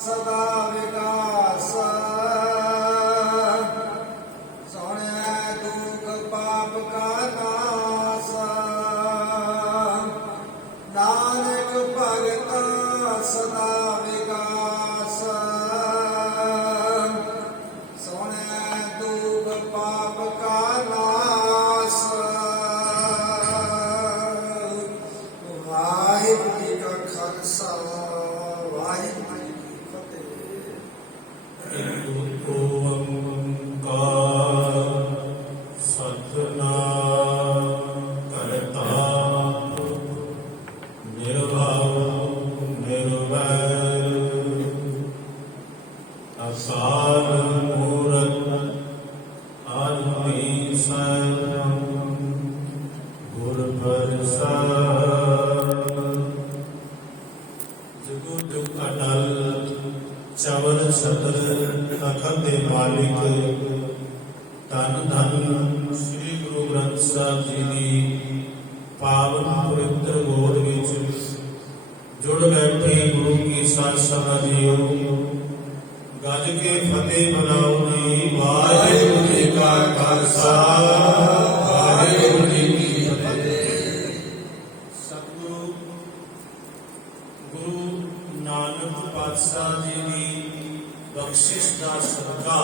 सदा विकास सोने दुख पाप का नाश नानक भगत सदा विकास सोने दुख पाप का नाश। वाहिगुरू जी का खालसा वाहिगुरू जी की फतेह। एक ओंकार सतनाम करता निर्भय निर्वैर अकाल मूरत आदि सैभम गुर प्रसाद। जुगु जुग अटल चवन सतर तखत दे मालिक धन धन श्री गुरु ग्रंथ साहिब जी की पावन पवित्र गोद विच जुड़ बैठे गुरु की साध संगत जीओ गज के फतेह बुलाओ जी। वाहिगुरू जी का खालसा वाहिगुरू जी की फतेह। सतगुरु गुरु नानक पातशाह जी की बख्शिश का सदका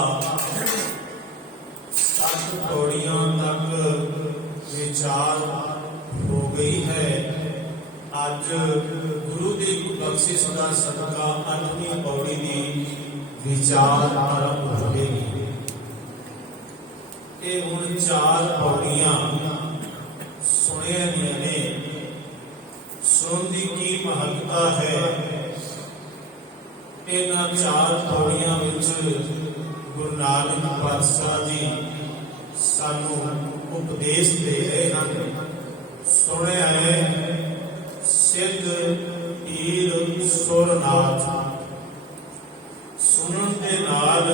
7 पौड़ियां तक विचार हो गई है। अज गुरु की बख्शिश का सदका 8वीं पौड़ी की विचार आरंभ होगी। ये हुण 4 पौड़ियां सुनिया ने सुन की की महत्ता है। इन्हां 4 पौड़ियां विच गुरु नानक पातशाह जी सानू उपदेश दे रहे हैं। सुनिया है सिद्ध पीर सुरनाथ सुनन के नाल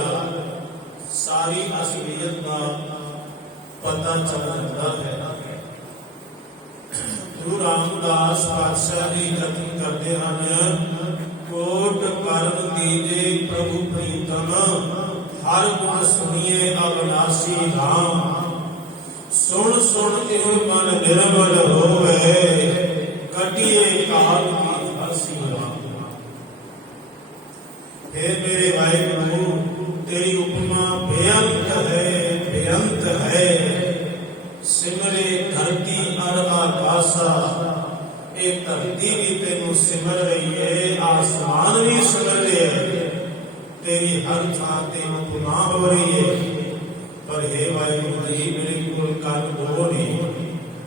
सारी असलियत का पता चल जाता है। गुरु रामदास पातशाह जी कथन करते हैं कोट कर्म कीजे प्रभु प्रीतम हर गुण सुनिए अविनाशी राम। सुन सुन के मन निर्मल होवे कटिए काल की हंसी राम। हे मेरे वाहिगुरु तेरी उपमा बेअंत है सिमरे धरती अर आकाशा। एक धरती भी तेनू सिमर रही है आसमान भी सिमर रहे है तेरी हर थां ते उपमा हो रही है। पर हे वाहिगुरु जी मेरे कोल कर दो ने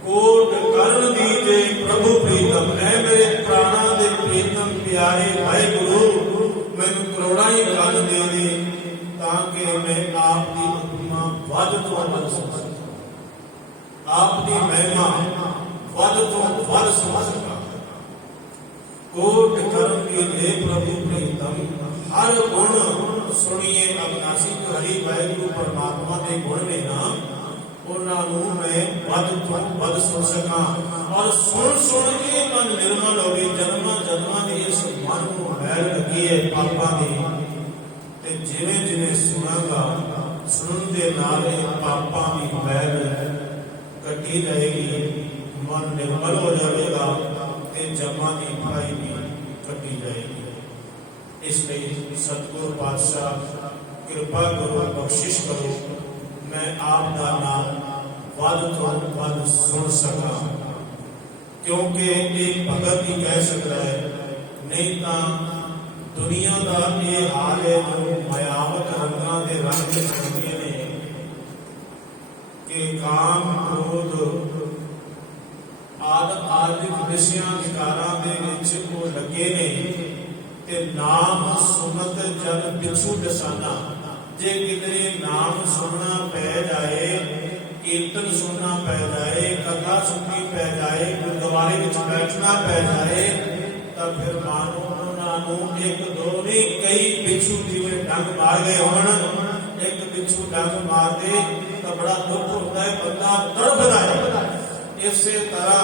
कोट करण दीजे प्रभु प्रीतम है मेरे प्राणा दे प्रीतम प्यारे वाहिगुरु मैनू करोड़ा ही कन दे दे ताकि मैं आप की उपमा वध तो वध समझ आप की महिमा वध तो वध समझ सका। कोट कर्म कीजे प्रभु प्रीतम हर गुण सुनिए अविनाशी। जो हरि वाहिगुरु परमात्मा के गुण ने ना उन्होंने मैं वध तो वध सुन सका और सुन सुन के मन निर्मल हो गई। जन्मां जन्मां की इस मन को मैल लगी है पापां दी ते जिवें जिवें सुनांगा सुनन दे नाल पापां दी मैल कटी जाएगी मन निर्मल हो जाएगा ते जन्मां दी बुराई भी कटी जाएगी। इसलिए सतगुरु पातशाह कृपा करो बख्शिश करो मैं आप का नाम वध तो वध सुन सका। क्योंकि एक भगत ही कह सकता है नहीं तो दुनिया का ये हाल है जो मायावत रंगों के रंग चलते ने कि काम क्रोध आदि विषयां विकारां दे विच वो लगे ने ते नाम सुनत जन पिछू दसाना। जे कितने नाम सुनना पै जाए कीर्तन सुनना पै जाए कथा सुननी पै जाए गुरुद्वारे विच बैठना पै जाए तो फिर मानो उन्होंने एक दो नहीं कई पिछू जिवें डंग मार गए होण। एक पिछू डंग मार दे तो बड़ा दुख होता है बंदा तड़फदा है। इस तरह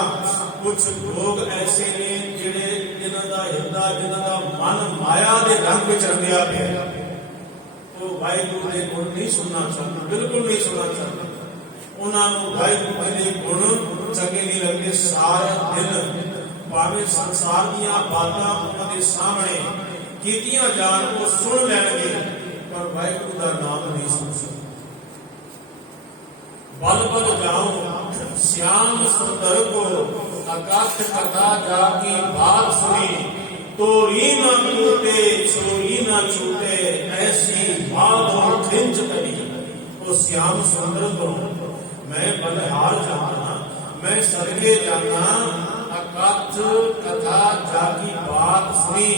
कुछ लोग ऐसे ने जिहड़े ਜਿਨ੍ਹਾਂ ਦਾ ਹਿਰਦਾ, ਜਿਨ੍ਹਾਂ ਦਾ ਮਨ ਮਾਇਆ ਦੇ ਰੰਗ ਵਿੱਚ ਰੰਗਿਆ ਪਿਆ, ਉਹ ਵਾਹਿਗੁਰੂ ਦੇ ਗੁਣ ਨਹੀਂ ਸੁਣਨਾ ਚਾਹੁੰਦੇ, ਬਿਲਕੁਲ ਨਹੀਂ ਸੁਣਨਾ ਚਾਹੁੰਦੇ। ਉਹਨਾਂ ਨੂੰ ਵਾਹਿਗੁਰੂ ਦੇ ਗੁਣ ਚੰਗੇ ਨਹੀਂ ਲੱਗਦੇ। ਸਾਰਾ ਦਿਨ ਭਾਵੇਂ ਸੰਸਾਰ ਦੀਆਂ ਬਾਤਾਂ ਉਹਨਾਂ ਦੇ ਸਾਹਮਣੇ ਕੀਤੀਆਂ ਜਾਣ, ਉਹ ਸੁਣ ਲੈਣਗੇ, ਪਰ ਵਾਹਿਗੁਰੂ ਦਾ ਨਾਮ ਨਹੀਂ ਸੁਣ ਸਕਦੇ। बल बल जाऊं श्याम सुंदर को, अकाश कथा जाकी बात सुनी, तोरी न टूटे छोरी न छूटे, ऐसी माधो खिंच करी। वो श्याम सुंदर को मैं बलहार जाना, मैं सरगे जाना, अकाश कथा जाकी बात सुनी।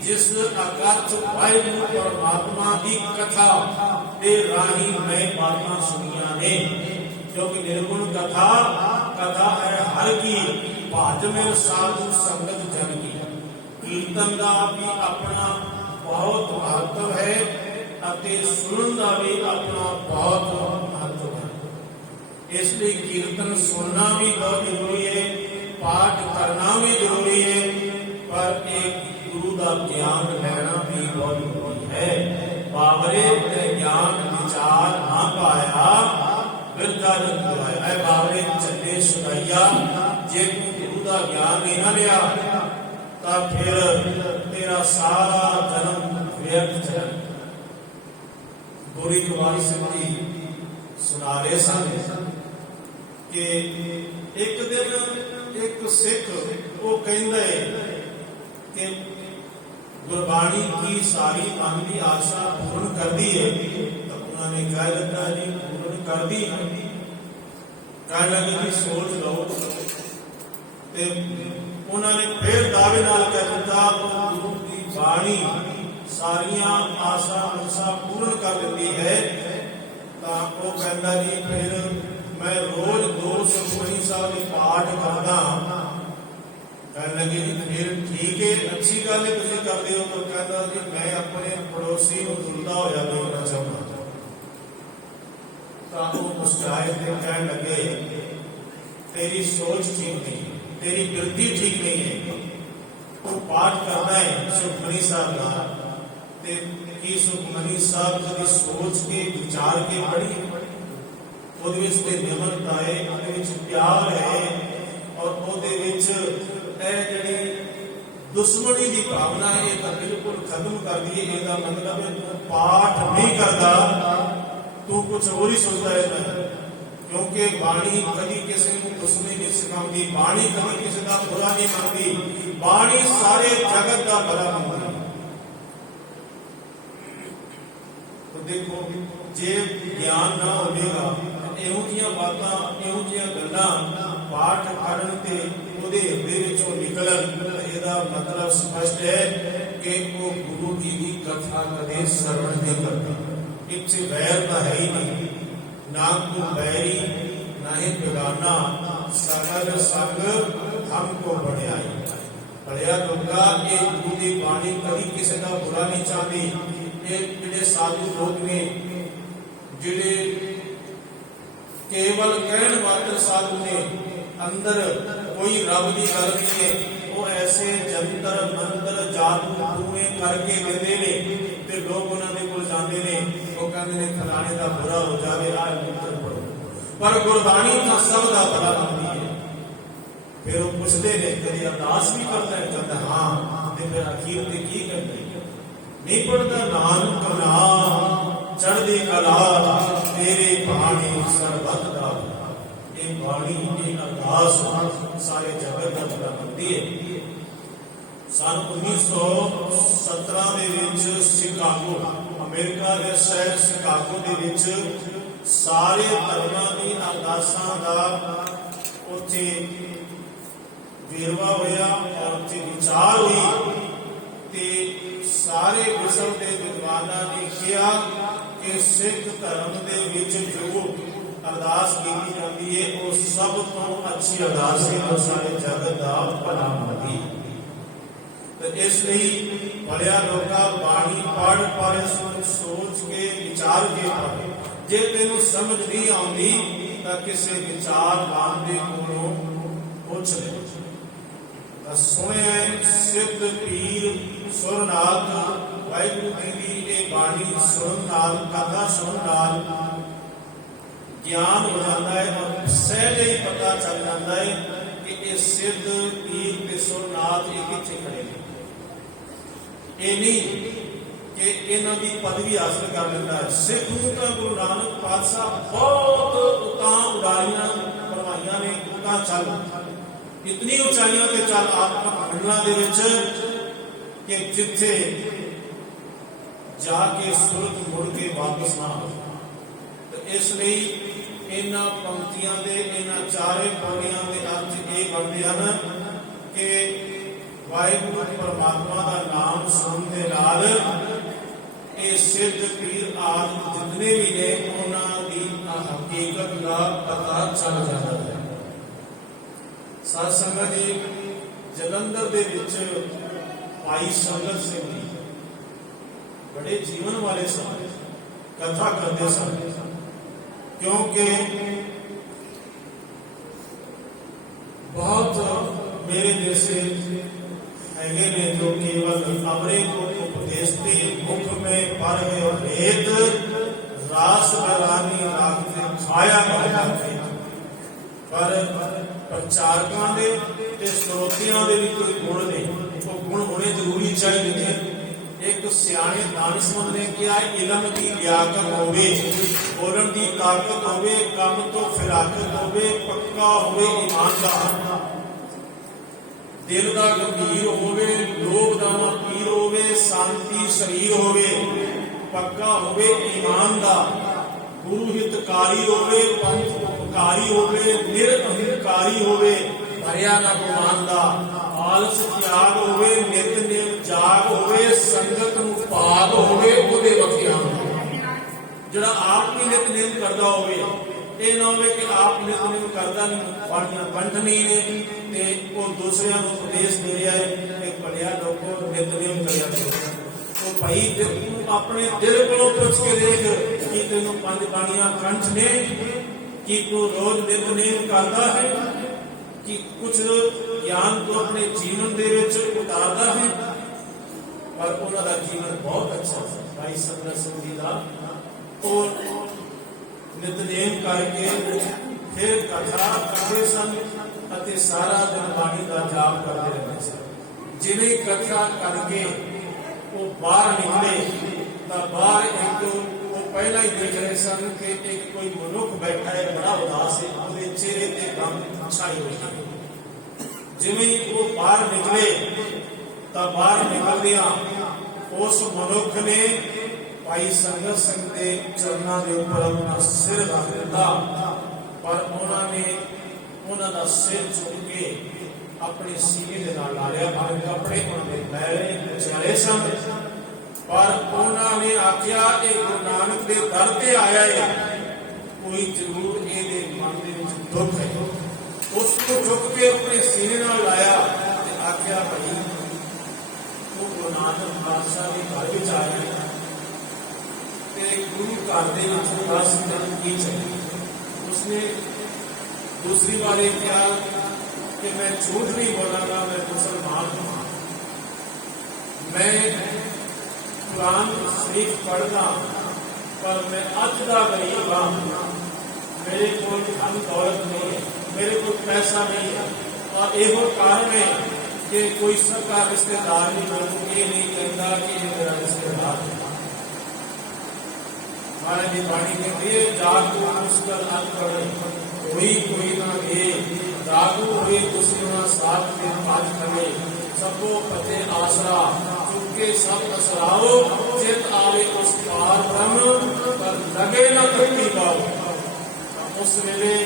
जिस अकाश वाहिगुरू परमात्मा की कथा दे राही मैं बातां सुनिया ने, क्योंकि निर्गुण कथा कथा है हर की, भाज में साधु संगत जन की। कीर्तन का भी अपना बहुत महत्व है, अते सुनन का भी अपना बहुत महत्व है। इसलिए कीर्तन सुनना भी बहुत जरूरी है, पाठ करना भी जरूरी है, पर एक गुरु का ज्ञान लेना भी बहुत जरूरी है। बाबरे ने ज्ञान विचार ना पाया, वृद्धा जन बुलाया। ऐ बाबरे चले सुनाइया, जे तू गुरु का ज्ञान नहीं ना लिया, तो फिर तेरा सारा जन्म व्यर्थ है। गुरु कुमारी सिंह जी सुना रहे सन कि एक दिन एक सिख वो कहंदा है कि गुरबाणी की सारी मन की आशा पूर्ण कर दी है। तो उन्होंने कह दिता जी पूर्ण कर दी, कह लगे कि सोच लो। ते उन्होंने फिर दावे नाल कह दिता गुरु की बाणी सारिया आशा मनसा पूर्ण कर देती है। तो वो कहता जी फिर मैं रोज 2 सुखमनी साहब के पाठ करदा। कहने लगे जी फिर ठीक है, अच्छी गल है तुसीं करदे हो। तो कहता जी मैं अपने पड़ोसी को दुलदा होया देखना चाहता। तो वो मुस्कुराए थे, कहने लगे तेरी सोच ठीक नहीं, तेरी वृत्ति ठीक नहीं है। वो पाठ करना है सुखमनी साहब का, कि सुखमनी साहब की सोच के विचार के बड़ी ਉਹਦੇ ਵਿੱਚ ਤੇ ਨਿਮਰਤਾ ਹੈ, ਉਹਦੇ ਵਿੱਚ ਪਿਆਰ ਹੈ, ਔਰ ਉਹਦੇ ਵਿੱਚ ਇਹ ਜਿਹੜੀ ਦੁਸ਼ਮਣੀ ਦੀ ਭਾਵਨਾ ਹੈ ਇਹ ਤਾਂ ਬਿਲਕੁਲ ਖਤਮ ਕਰ ਦਈਏ। ਇਹਦਾ ਮਤਲਬ ਹੈ ਤੂੰ ਪਾਠ ਨਹੀਂ ਕਰਦਾ, ਤੂੰ ਕੁਝ ਹੋਰ ਹੀ ਸੋਚਦਾ ਹੈ। ਕਿਉਂਕਿ ਬਾਣੀ ਕਦੀ ਕਿਸੇ ਨੂੰ ਦੁਸ਼ਮਣੀ ਨਹੀਂ ਸਿਖਾਉਂਦੀ, ਬਾਣੀ ਕਦੀ ਕਿਸੇ ਦਾ ਬੁਰਾ ਨਹੀਂ ਮੰਨਦੀ, ਬਾਣੀ ਸਾਰੇ ਜਗਤ ਦਾ ਭਲਾ ਮੰਗਦੀ। देखो जे ज्ञान ना होगा, ਇਹੋ ਜਿਹੀਆਂ ਬਾਤਾਂ, ਇਹੋ ਜਿਹੀਆਂ ਗੱਲਾਂ ਪਾਠ ਕਰਨ ਤੇ ਉਹਦੇ ਹਿਰਦੇ ਵਿੱਚੋਂ ਨਿਕਲਣ, ਇਹਦਾ ਮਤਲਬ ਸਪਸ਼ਟ ਹੈ ਕਿ ਉਹ ਗੁਰੂ ਜੀ ਦੀ ਕਥਾ ਕਦੇ ਸਰਵਣ ਨਹੀਂ ਕਰਦਾ। ਇੱਥੇ ਵੈਰ ਤਾਂ ਹੈ ਹੀ ਨਹੀਂ, ਨਾ ਕੋ ਵੈਰੀ ਨਾ ਹੀ ਬੇਗਾਨਾ, ਸਗਲ ਸੰਗ ਹਮਕੋ ਬੜਿਆਈ। ਬੜਿਆ ਲੋਕਾਂ ਇਹ ਗੁਰੂ ਦੀ ਬਾਣੀ ਕਦੀ ਕਿਸੇ ਦਾ ਬੁਰਾ ਨਹੀਂ ਚਾਹਦੀ। ਜਿਹੜੇ ਸਾਧੂ ਲੋਕ ਨੇ, ਜਿਹੜੇ ਕੇਵਲ ਕਹਿਣ ਵਾਲੇ ਸਾਧੂ ਨੇ, ਅੰਦਰ ਕੋਈ ਰੱਬ ਦੀ ਗੱਲ ਨਹੀਂ ਹੈ, ਉਹ ਐਸੇ ਜੰਤਰ ਮੰਤਰ ਜਾਦੂ ਟੂਣੇ ਕਰਕੇ ਦਿੰਦੇ ਨੇ ਤੇ ਲੋਕ ਉਹਨਾਂ ਦੇ ਕੋਲ ਜਾਂਦੇ ਨੇ, ਉਹ ਕਹਿੰਦੇ ਨੇ ਫਲਾਣੇ ਦਾ ਬੁਰਾ ਹੋ ਜਾਵੇ, ਆਹ ਮੰਤਰ ਪੜੋ। ਪਰ ਗੁਰਬਾਣੀ ਤਾਂ ਸਭ ਦਾ ਭਲਾ ਹੁੰਦੀ ਹੈ। ਫਿਰ ਉਹ ਪੁੱਛਦੇ ਨੇ ਕਦੀ ਅਰਦਾਸ ਵੀ ਕਰਦਾ ਹੈ, ਕਹਿੰਦਾ ਹਾਂ, ਤੇ ਫਿਰ ਅਖੀਰ ਤੇ ਕੀ ਕਰਦੇ ਨਹੀਂ ਪੜਦਾ ਨਾਨਕ ਨਾਮ ਚੜ੍ਹਦੀ ਕਲਾ ਤੇਰੇ ਬਾਣੀ ਸਰਬੱਤ ਦਾ। ਇਹ ਬਾਣੀ ਦੀ ਅਰਦਾਸ ਸਾਰੇ ਜਗਤ ਦਾ ਭਲਾ ਹੁੰਦੀ ਹੈ। ਸੰਨ 1917 ਦੇ ਵਿੱਚ ਸ਼ਿਕਾਗੋ, ਅਮਰੀਕਾ ਦੇ ਸ਼ਹਿਰ ਸ਼ਿਕਾਗੋ ਦੇ ਵਿੱਚ ਸਾਰੇ ਧਰਮਾਂ ਦੀ ਅਰਦਾਸਾਂ ਦਾ ਉੱਥੇ ਵੇਰਵਾ ਹੋਇਆ ਔਰ ਉੱਥੇ ਵਿਚਾਰ ਹੋਈ ਤੇ ਸਾਰੇ ਵਿਸ਼ਵ ਦੇ ਵਿਦਵਾਨਾਂ ਨੇ ਕਿਹਾ ਕਿ ਸਿੱਖ ਧਰਮ ਦੇ ਵਿੱਚ ਜੋ ਅਰਦਾਸ ਕੀਤੀ ਜਾਂਦੀ ਹੈ ਉਹ ਸਭ ਤੋਂ ਅੱਛੀ ਅਰਦਾਸ ਹੈ, ਉਹ ਸਾਰੇ ਜਗਤ ਦਾ ਭਲਾ ਮੰਗਦੀ ਹੈ। ਤੇ ਇਸ ਲਈ ਬੜਿਆ ਲੋਕਾਂ ਬਾਣੀ ਪੜ੍ਹ ਸੋਚ ਕੇ ਵਿਚਾਰ ਕੇ ਪੜ੍ਹੇ। ਜੇ ਤੈਨੂੰ ਸਮਝ ਨਹੀਂ ਆਉਂਦੀ ਤਾਂ ਕਿਸੇ ਵਿਚਾਰਵਾਨ ਦੇ ਕੋਲੋਂ ਪੁੱਛ ਲੈ। ਸੁਣਿਆ ਸਿੱਧ ਪੀਰ ਸੁਰਨਾਥ ਵਾਹਿਗੁਰੂ ਜੀ ਦੀ ਇਹ ਬਾਣੀ ਸੁਣਨ ਨਾਲ, ਕਥਾ ਸੁਣਨ ਨਾਲ ਗਿਆਨ ਹੋ ਜਾਂਦਾ ਹੈ ਔਰ ਸਹਿਜ ਹੀ ਪਤਾ ਚੱਲ ਜਾਂਦਾ ਹੈ ਕਿ ਇਹ ਸਿੱਧ ਪੀਰ ਤੇ ਸੁਰਨਾਥ ਇਹ ਕਿੱਥੇ ਖੜੇ ਨੇ। ਇਹ ਨਹੀਂ ਕਿ ਇਹਨਾਂ ਦੀ ਪਦਵੀ ਹਾਸਲ ਕਰ ਲੈਂਦਾ ਹੈ। ਸਿੱਖ ਨੂੰ ਤਾਂ ਗੁਰੂ ਨਾਨਕ ਪਾਤਸ਼ਾਹ ਬਹੁਤ ਉਤਾਂ ਉਡਾਰੀਆਂ ਬਣਵਾਈਆਂ ਨੇ, ਉਤਾਂ ਚੱਲ ਇਤਨੀ ਉਚਾਈਆਂ ਤੇ ਚੱਲ ਆਤਮਕ ਮੰਡਲਾਂ ਦੇ ਵਿੱਚ ਕਿ ਜਿੱਥੇ ਜਾ ਕੇ ਸੁਰਤ ਮੁੜ ਕੇ ਵਾਪਸ ਨਾ ਆਵੇ। ਇਸ ਲਈ ਇਹਨਾਂ ਪੰਕਤੀਆਂ ਦੇ, ਇਹਨਾਂ ਚਾਰੇ ਪੌੜੀਆਂ ਦੇ ਅਰਥ ਇਹ ਬਣਦੇ ਹਨ ਕਿ ਵਾਹਿਗੁਰੂ ਪਰਮਾਤਮਾ ਦਾ ਨਾਮ ਸੁਣਨ ਦੇ ਨਾਲ ਇਹ ਸਿੱਧ ਪੀਰ ਆਦਿ ਜਿਤਨੇ ਵੀ ਨੇ ਉਹਨਾਂ ਦੀ ਹਕੀਕਤ ਦਾ ਪਤਾ ਚੱਲ ਜਾਂਦਾ ਹੈ। ਸਾਧ ਸੰਗਤ ਜੀ, ਜਲੰਧਰ ਦੇ ਵਿੱਚ ਭਾਈ ਸੰਗਤ ਸਿੰਘ ਜੀ ਬੜੇ ਜੀਵਨ ਵਾਲੇ ਸਨ, ਕਥਾ ਕਰਦੇ ਸਨ, ਕਿਉਂਕਿ ਬਹੁਤ ਮੇਰੇ ਜੈਸੇ ਹੈਗੇ ਨੇ ਜੋ ਕੇਵਲ ਅਮਰੇ को उपदेश दे मुख में पर है भेद रास बरानी रागते खाया करते। पर ਪ੍ਰਚਾਰਕਾਂ ਦੇ ਤੇ ਸਰੋਤਿਆਂ ਦੇ ਵੀ ਕੋਈ ਗੁਣ ਨੇ, ਉਹ ਗੁਣ ਹੋਣੇ ਜ਼ਰੂਰੀ ਚਾਹੀਦੇ ਨੇ। ਇੱਕ ਸਿਆਣੇ ਦਾਨਸ਼ਮੰਦ ਨੇ ਕਿਹਾ ਇਲਮ ਦੀ ਲਿਆਕਤ ਹੋਵੇ, ਬੋਲਣ ਦੀ ਤਾਕਤ ਹੋਵੇ, ਕੰਮ ਤੋਂ ਫਿਰਾਕਤ ਹੋਵੇ, ਪੱਕਾ ਹੋਵੇ ਇਮਾਨਦਾਰ, ਦਿਲ ਦਾ ਗੰਭੀਰ ਹੋਵੇ, ਲੋਭ ਦਾ ਨਾ ਪੀਰ ਹੋਵੇ, ਸ਼ਾਂਤੀ ਸਰੀਰ ਹੋਵੇ, ਪੱਕਾ ਹੋਵੇ ਇਮਾਨਦਾਰ, ਗੁਰੂ ਹਿਤਕਾਰੀ ਹੋਵੇ, ਪੰਥ ਉਪਕਾਰੀ ਹੋਵੇ, ਨਿਰਅਹੰਕਾਰੀ ਹੋਵੇ, ਭਰਿਆ ਨਾ ਗੁਮਾਨ ਦਾ, ਆਲਸ ਤਿਆਗ ਹੋਵੇ, ਨਿਤਨੇਮ ਜਾਗ ਹੋਵੇ, ਸੰਗਤ ਨੂੰ ਭਾਗ ਹੋਵੇ ਉਹਦੇ ਵਖਿਆਨ। ਜਿਹੜਾ ਆਪ ਵੀ ਨਿਤਨੇਮ ਕਰਦਾ ਹੋਵੇ, ਇਹ ਨਾ ਹੋਵੇ ਕਿ ਆਪ ਨਿਤਨੇਮ ਕਰਦਾ ਨਹੀਂ, ਬਾਣੀਆਂ ਬੰਧਨੀ ਨੇ ਤੇ ਉਹ ਦੂਸਰਿਆਂ ਨੂੰ ਉਪਦੇਸ਼ ਦੇ ਰਿਹਾ ਹੈ ਕਿ ਭਲਿਆ ਲੋਕੋ ਨਿਤਨੇਮ ਕਰਿਆ ਕਰੋ। ਉਹ ਭਾਈ ਤੂੰ ਆਪਣੇ ਦਿਲ ਕੋਲੋਂ ਪੁੱਛ ਕੇ ਦੇਖ ਕਿ ਤੈਨੂੰ ਪੰਜ ਬਾਣੀਆਂ ਕੰਠ ਨੇ, ਕਿ ਤੂੰ ਰੋਜ਼ ਨਿਤਨੇਮ ਕਰਦਾ ਹੈ, ਕਿ ਕੁਝ ਗਿਆਨ ਤੂੰ ਆਪਣੇ ਜੀਵਨ ਦੇ ਵਿੱਚ ਉਤਾਰਦਾ ਹੈ। ਪਰ ਉਹਨਾਂ ਦਾ ਜੀਵਨ ਬਹੁਤ ਅੱਛਾ ਸੀ ਭਾਈ ਸੰਗਤ ਸਿੰਘ ਜੀ ਦਾ। ਉਹ ਨਿਤਨੇਮ ਕਰਕੇ ਫਿਰ ਕਥਾ ਕਰਦੇ ਸਨ ਅਤੇ ਸਾਰਾ ਦਿਨ ਬਾਣੀ ਦਾ ਜਾਪ ਕਰਦੇ ਰਹਿੰਦੇ ਸਨ। ਜਿਵੇਂ ਕਥਾ ਕਰਕੇ ਉਹ ਬਾਹਰ ਨਿਕਲੇ ਤਾਂ ਬਾਹਰ ਇੱਕ ਉਹ ਪਹਿਲਾਂ ਹੀ ਦੇਖ ਰਹੇ ਸਨ ਕਿ ਇੱਕ ਕੋਈ ਮਨੁੱਖ ਬੈਠਾ ਹੈ, ਬੜਾ ਉਦਾਸ ਹੈ, ਉਹਦੇ ਚਿਹਰੇ ਤੇ ਗਮ ਛਾਈ ਹੋਈ ਹੈ। ਜਿਵੇਂ ਉਹ ਬਾਹਰ ਨਿਕਲੇ ਤਾਂ ਬਾਹਰ ਨਿਕਲਦਿਆਂ ਉਸ ਮਨੁੱਖ ਨੇ ਭਾਈ ਸੰਗਤ ਸਿੰਘ ਦੇ ਚਰਨਾਂ ਦੇ ਉੱਪਰ ਆਪਣਾ ਸਿਰ ਰੱਖ ਦਿੱਤਾ, ਪਰ ਉਹਨਾਂ ਨੇ ਉਹਨਾਂ ਦਾ ਸਿਰ ਚੁੱਕ ਕੇ ਆਪਣੇ ਸੀਨੇ ਦੇ ਨਾਲ ਲਾ ਲਿਆ। ਭਾਵੇਂ ਕੱਪੜੇ ਉਹਨਾਂ ਦੇ ਮੈਲੇ ਕੁਚਲੇ ਸਨ, ਪਰ ਉਹਨਾਂ ਨੇ ਆਖਿਆ ਇਹ ਗੁਰੂ ਨਾਨਕ ਦੇ ਦਰ ਤੇ ਆਇਆ ਹੈ, ਕੋਈ ਜ਼ਰੂਰ ਇਹਦੇ ਮਨ ਦੇ ਵਿੱਚ ਦੁੱਖ ਹੈ। ਉਸ ਨੂੰ ਚੁੱਕ ਕੇ ਆਪਣੇ ਸੀਨੇ ਨਾਲ ਲਾਇਆ ਤੇ ਆਖਿਆ ਭਾਈ ਉਹ ਗੁਰੂ ਨਾਨਕ ਪਾਤਸ਼ਾਹ ਦੇ ਘਰ ਵਿੱਚ ਆਇਆ ਤੇ ਗੁਰੂ ਘਰ ਦੇ ਵਿੱਚ 10 ਦਿਨ ਕੀ ਚਾਹੀਏ। ਉਸਨੇ दूसरी बार ये क्या कि मैं झूठ नहीं बोलांगा, मैं मुसलमान हूँ, मैं कुरान शरीफ पढ़ता पर मैं अज का गरीब हाँ, मेरे को धन दौलत नहीं है, मेरे को पैसा नहीं है, और यहो कारण है कि कोई सबका रिश्तेदार नहीं, मैं ये नहीं कहता कि ये मेरा रिश्तेदार है। हमारे भी बाणी कहती है जागो मुश्किल अनपढ़ कोई ना ये, जागो हुए दुश्मना साथ में पाज करे, सबको पते आसरा चुपके सब असराओ, चित आवे उस पार ब्रह्म पर लगे न धरती पाओ। उस वेले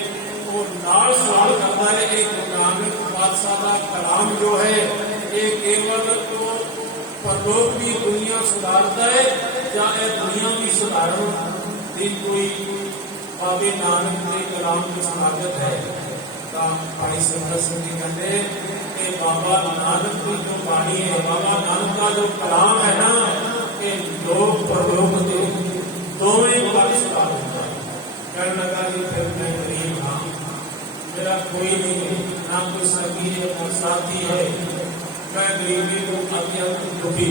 वो नाल सवाल करता है एक नानक पातशाह का कलाम जो है ये केवल तो परलोक की दुनिया सुधारता है या दुनिया की सुधारण दिन कोई बाबे नानक के कलाम की समागत है। भाई संगत सिंह जी कहते कि बाबा नानक की जो वाणी है, बाबा नानक का जो कलाम है ना, कि लोक परलोक के दोवें पक्ष का होता है। कहने लगा कि फिर मैं गरीब हाँ, मेरा कोई नहीं है, ना कोई संगी है, ना साथी है, मैं गरीबी को अत्यंत दुखी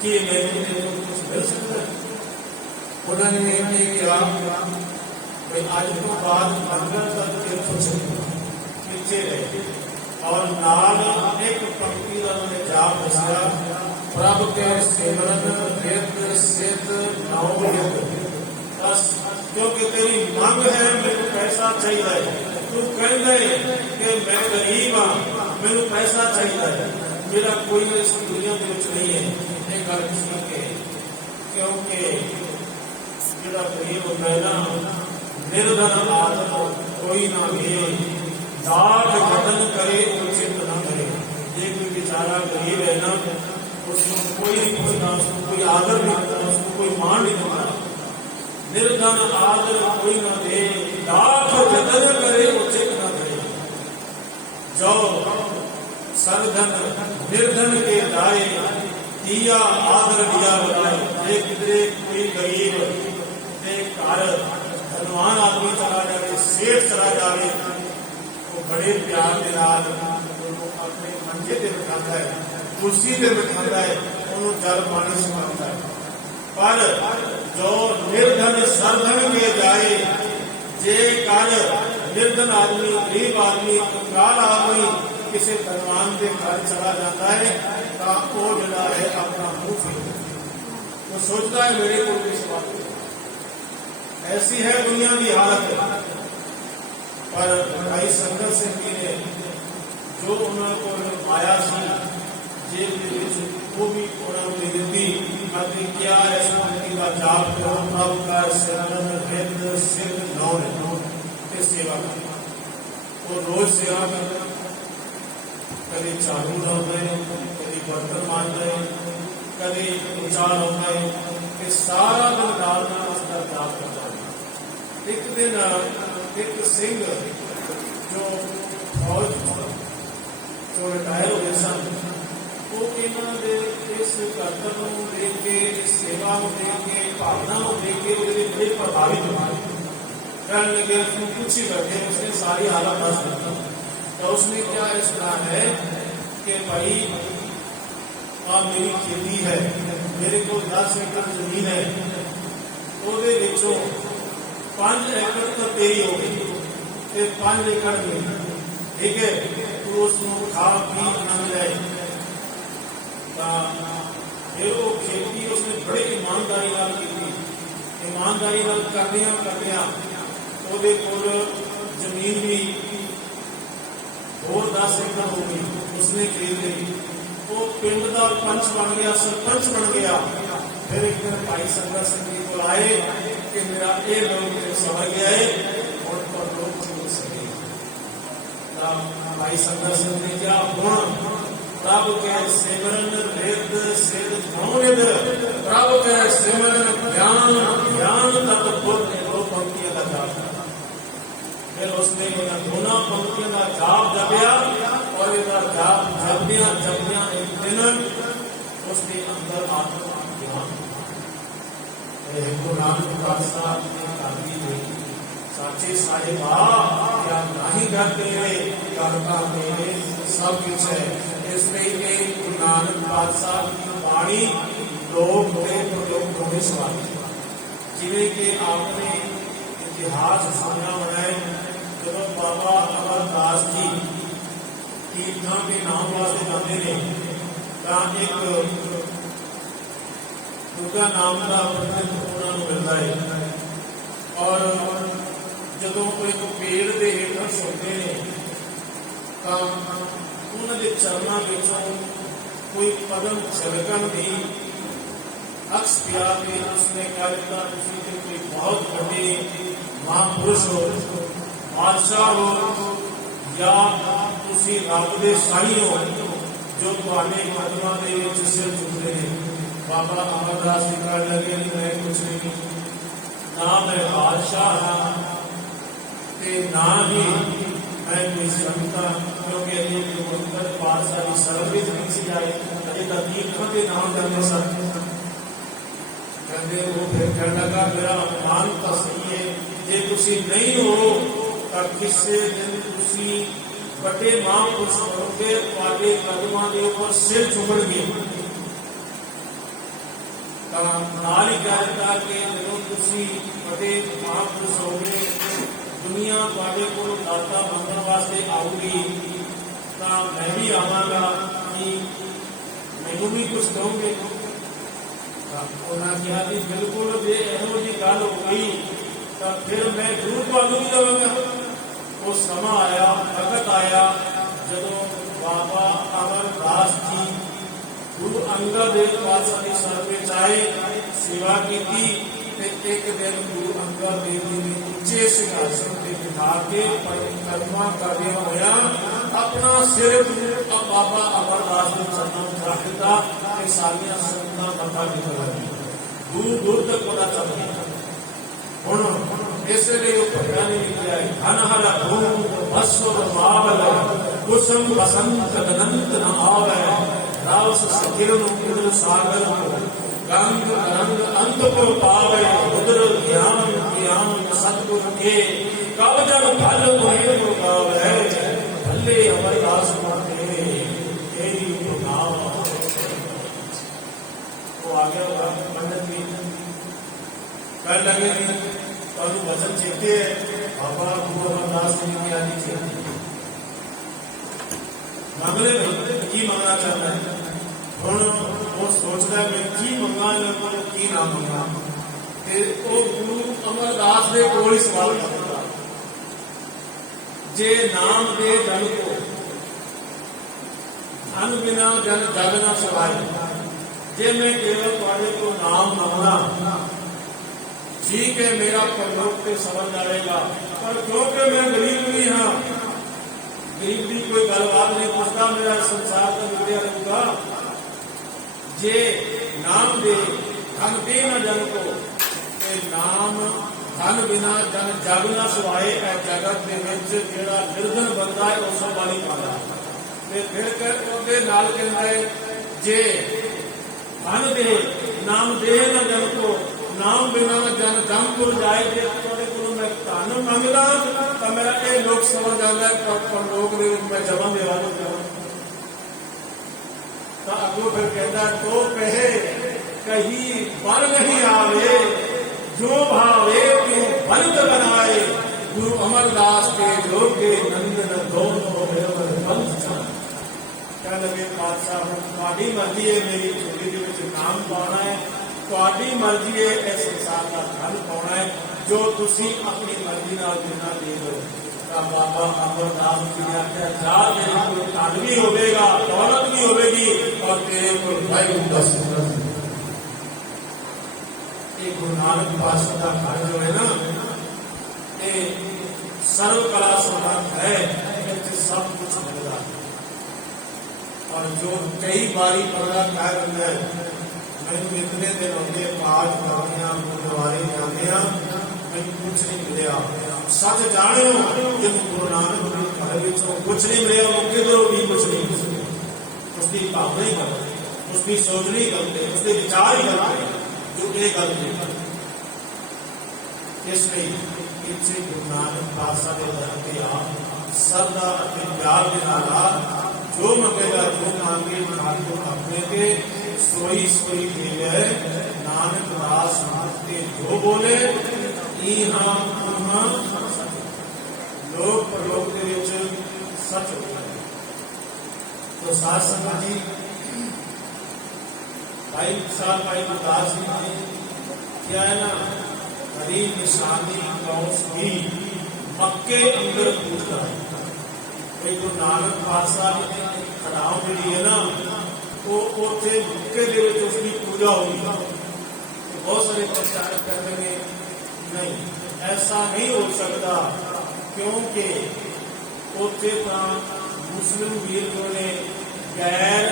कि मैंने कुछ मिल सकता है। उन्होंने ये कहा कि आज तो बाद लंगर तक तीर्थ पीछे रहे और नाल एक पंक्ति का उन्होंने जाप दसिया, प्रभ के सिमरन वेद सिद्ध नौ युग। बस क्योंकि तेरी मंग है मेरे पैसा चाहिए, तू कहते कि मैं गरीब हाँ मैनू पैसा चाहिए, मेरा कोई इस दुनिया के नहीं है। ये गल सुन के क्योंकि मेरा गरीब मैं ना निर्धन आदत कोई ना ले, दाग जतन करे उचित न करे। ये कोई बेचारा गरीब है ना, उसको कोई नहीं पूछता, उसको कोई आदर नहीं करता, उसको कोई मान नहीं देता। निर्धन आदर कोई ना दे, दाग जतन करे उचित न करे। जो सरधन निर्धन के दाए, दिया आदर दिया बनाए। एक कोई गरीब घर धनवान आदमी चला जाए, सेठ चला जाए, वो बड़े प्यार के नाल अपने मंजे से बिठाता है, कुर्सी से बिठाता है, उन्होंने जल पानी सिखाता है। पर जो निर्धन सरधन के जाए, जे कर निर्धन आदमी गरीब आदमी कंगाल आदमी किसी धनवान के घर चला जाता है तो वो जड़ा है अपना मुंह फेरता है, वो सोचता है मेरे को भी सवाल। ऐसी है दुनिया की हालत। पर भाई संगत सिंह जी ने जो उन्होंने माया सी जेब के वो भी उन्होंने दे दी। अभी क्या इस पंक्ति का जाप करो, प्रभु का सिमरन वेद सिद्ध नौ की सेवा करें। वो रोज सेवा करना, कभी चालू न गए, कभी बर्तन मान गए, कभी उचार हो गए, ये सारा दिन डालना उसका जाप करना। एक दिन एक सिंह जो फौज जो रिटायर हुए सन, वो इन्होंने इस कर्तव्य को देख के, इस सेवा को देख के, भावना को देख के बड़े प्रभावित हुए। कहने लगे उसने कुछ ही करके उसने सारी हालत बस दी। तो उसने क्या इस तरह है कि भाई आप मेरी खेती है, मेरे को 10 एकड़ जमीन है, ਉਹਦੇ ਵਿੱਚੋਂ 5 एकड़ तो तेरी हो गई, 5 एकड़ में ठीक है, तो उसको खा पी आनंद ले। फिर वो खेती उसने बड़े ईमानदारी नाल की, ईमानदारी नाल करदियां ਉਹਦੇ ਕੋਲ ਜ਼ਮੀਨ भी और 10 एकड़ हो गई, उसने खरीद ली। वो पिंड का पंच बन गया, सरपंच बन गया। फिर एक दिन भाई संगत सिंह जी को आए कि मेरा ये लोग समझ गया है और पर लोग समझ सके। भाई संगत सिंह ने क्या गुण, प्रभु के सिमरन वेद सिद्ध नौनिध, प्रभु के सिमरन ज्ञान ज्ञान तक बुद्ध, 2 पंक्तियों का जाप। फिर उसने दोनों पंक्तियों का जाप जपया और इसका जाप जपदियां एक दिन उसके अंदर आत्मा ज्ञान गुरु नानक पातशाह ने गांधी ने साचे साहिबा क्या नहीं करते करता मेरे सब कुछ है। इसलिए गुरु नानक पातशाह की बाणी लोग बड़े प्रयोग होने सवाल जिवे कि आपने इतिहास सुना होना है। जब बाबा अमरदास जी कीर्तन के नाम वास्ते जाते हैं तो एक उनका नाम का पंडित उन्होंने मिलता है और जब एक पेड़ के हेठा सुनते हैं तो उन्होंने चरणों पिछों कोई पदम छलकन की अक्स पिया के उसने कहा दिता कोई बहुत बड़े महापुरुष हो, बादशाह हो या तुसी रब दे साई हो जो तुहाडे कदमां दे विच सिर झुकदे ने। बाबा अमरदास जी कहने लगे मैं कुछ नहीं, ना मैं बादशाह हाँ ना ही मैं कोई संता, क्योंकि अभी गुरमत बादशाह की सर्विस नहीं सी आए, अजे तक तीर्थों के नाम करने सन। कहते वो फिर कहने लगा मेरा अपमान तो सही है, जे तुसी नहीं हो तो किसी दिन तुसी ਵੱਡੇ ਮਹਾਂਪੁਰਸ਼ ਹੋਣਗੇ, ਤੁਹਾਡੇ ਕਦਮਾਂ ਦੇ ਉੱਪਰ ਸਿਰ ਝੁਕਣਗੇ। ਤਾਂ ਨਾਲ ਹੀ ਕਹਿ ਦਿੱਤਾ ਕਿ ਜਦੋਂ ਤੁਸੀਂ ਵੱਡੇ ਮਹਾਂਪੁਰਸ਼ ਹੋਗੇ, ਦੁਨੀਆ ਤੁਹਾਡੇ ਕੋਲ ਦਾਤਾ ਮੰਗਣ ਵਾਸਤੇ ਆਊਗੀ, ਤਾਂ ਮੈਂ ਵੀ ਆਵਾਂਗਾ ਕਿ ਮੈਨੂੰ ਵੀ ਕੁਝ ਕਹੋਗੇ। ਤਾਂ ਉਹਨਾਂ ਕਿਹਾ ਕਿ ਬਿਲਕੁਲ ਜੇ ਇਹੋ ਜਿਹੀ ਗੱਲ ਹੋ ਗਈ ਤਾਂ ਫਿਰ ਮੈਂ ਜ਼ਰੂਰ ਤੁਹਾਨੂੰ ਵੀ ਦੇਵਾਂਗਾ। ਉਹ ਸਮਾਂ ਆਇਆ, ਵਕਤ ਆਇਆ ਜਦੋਂ ਬਾਬਾ ਅਮਰਦਾਸ ਜੀ ਗੁਰੂ ਅੰਗਦ ਦੇਵ ਪਾਤਸ਼ਾਹ ਦੀ ਸਰ ਵਿੱਚ ਆਏ, ਸੇਵਾ ਕੀਤੀ ਤੇ ਇੱਕ ਦਿਨ ਗੁਰੂ ਅੰਗਦ ਦੇਵ ਜੀ ਨੇ ਉੱਚੇ ਸਿੰਘਾਸਨ ਤੇ ਬਿਠਾ ਕੇ ਪਰਿਕਰਮਾ ਕਰਦੇ ਹੋਇਆ ਆਪਣਾ ਸਿਰ ਬਾਬਾ ਅਮਰਦਾਸ ਦੇ ਚਰਨਾਂ ਵਿੱਚ ਰੱਖ ਦਿੱਤਾ ਤੇ ਸਾਰੀਆਂ ਸੰਗਤਾਂ ਮੱਥਾ ਟੇਕਣ ਦੂਰ ਦੂਰ ਤੱਕ ਪਤਾ ਚੱਲ ਗਿਆ। ਹੁਣ ਇਸੇ ਲਈ ਉਹ ਭਗਤਾਂ ਨੇ ਲਿਖਿਆ ਹੈ, ਧਨ ਹਰ ਧੂਮ ਬਸਵ ਮਾਵਲ ਕੁਸਮ ਬਸੰਤ ਅਨੰਤ ਨ ਆਵੈ, ਰਾਵਸ ਸਕਿਰਨ ਉਦਰ ਸਾਗਰ ਗੰਗ ਰੰਗ ਅੰਤ ਕੋ ਪਾਵੇ, ਉਦਰ ਗਿਆਨ ਗਿਆਨ ਸਤਿਗੁਰ ਕੇ ਕਬ ਜਗ ਭਲ ਹੋਏ ਕੋ ਪਾਵੇ, ਭੱਲੇ ਅਮਰਦਾਸ ਮਾਤੇ ਤੇਰੀ ਨਾਮ। ਉਹ ਆ ਗਿਆ ਪੰਡਤ ਜੀ ਕਹਿਣ ਲੱਗੇ ਕਿ ਤੁਹਾਨੂੰ ਵਚਨ ਚੇਤੇ ਹੈ, ਬਾਬਾ ਗੁਰੂ ਅਮਰਦਾਸ ਜੀ ਨੇ ਕਿਹਾ ਜੀ ਚੇਤੇ ਮੰਗ ਲੈ ਕੀ ਮੰਗਣਾ ਚਾਹੁੰਦਾ ਹੈ। ਹੁਣ ਉਹ ਸੋਚਦਾ ਮੈਂ ਕੀ ਮੰਗਾਂ, ਕੀ ਨਾ ਮੰਗਾਂ, ਤੇ ਉਹ ਗੁਰੂ ਅਮਰਦਾਸ ਦੇ ਕੋਲ ਹੀ ਸਵਾਲ ਕਰਦਾ, ਜੇ ਨਾਮ ਦੇ ਜਨ ਕੋ ਧਨ ਬਿਨਾ ਜਨ ਜਗ ਨਾ ਸਵਾਏ, ਜੇ ਮੈਂ ਕੇਵਲ ਤੁਹਾਡੇ ਕੋਲ ਨਾਮ ਮੰਗਣਾ ठीक है मेरा परलोक पे समझ जाएगा, पर क्योंकि मैं गरीब भी हाँ, गरीब भी कोई गलबात नहीं पूछता, मेरा संसार का मिले रहूंगा। जे नाम दे धन दे न जन को, नाम धन बिना जन जग न सुवाए। जगत के विच जेड़ा निर्धन बंदा है उस वाली पाला फिर नाल कहता है, जे धन दे नाम दे न जन को, नाम बिना जन दमपुर जाए। जे तुहाडे कोलों मैं धन मंगदा तां मेरा ये लोग समझ जाता है पर लोग मैं जमा देवा तां अगों फिर कहता तो कहे कहीं बल नहीं आवे, जो भावे क्यों बंद बनाए। गुरु अमरदास के जोगे नंदन दोनों बंद कह लगे पातशाह तुहाडी मर्जी है, मेरी झोली दे विच नाम पाना है, ਤੁਹਾਡੀ ਮਰਜ਼ੀ ਹੈ ਇਸ ਸੰਸਾਰ ਦਾ ਧਨ ਪਾਉਣਾ ਹੈ, ਜੋ ਤੁਸੀਂ ਆਪਣੀ ਮਰਜ਼ੀ ਨਾਲ ਦੇਣਾ ਦੇ ਦਿਓ। ਤਾਂ ਬਾਬਾ ਅਮਰਦਾਸ ਜੀ ਨੇ ਆਖਿਆ ਜਾ ਤੇਰੇ ਕੋਲ ਧਨ ਵੀ ਹੋਵੇਗਾ, ਦੌਲਤ ਵੀ ਹੋਵੇਗੀ, ਔਰ ਤੇਰੇ ਕੋਲ ਵਾਹਿਗੁਰੂ ਦਾ ਸਿਮਰਨ। ਇਹ ਗੁਰੂ ਨਾਨਕ ਪਾਤਸ਼ਾਹ ਦਾ ਘਰ ਜੋ ਹੈ ਨਾ, ਇਹ ਸਰਵ ਕਲਾ ਸਮਰੱਥ ਹੈ, ਇੱਥੇ ਸਭ ਕੁਝ ਮਿਲਦਾ। ਔਰ ਜੋ ਕਈ ਵਾਰੀ ਪਰਦਾ ਕਰ ਦਿੰਦਾ ਹੈ, मैंने इतने दिन हो गए पाठ करने गुरुद्वारे जाने मैंने कुछ नहीं मिले। सच जाने जब गुरु नानक देव घर कुछ नहीं मिले, मौके तो भी कुछ नहीं, उसकी भावना ही करते, उसकी सोच नहीं करते, उसके विचार ही करते जो ये गल नहीं। इसलिए इसे गुरु नानक पातशाह के दर के आप श्रद्धा अपने प्यार के नाल जो मंगेगा जो मांगे ठाकुर अपने के सोई सोई देवे। नानक दास के जो बोले इहां उहां लोक प्रलोक के विच सच होता है। तो साध संगत जी भाई साहब भाई गुरदास जी ने क्या है ना, हरी निशानी कौस भी मक्के अंदर कूदता है। गुरु नानक पातशाह ने खड़ाव जी है ना, वो उत्थे मक्के दे विच उसकी पूजा होगी। बहुत सारे प्रचारक कहते हैं नहीं, ऐसा नहीं हो सकता, क्योंकि उत्थे तां मुस्लिम वीर जो ने गैर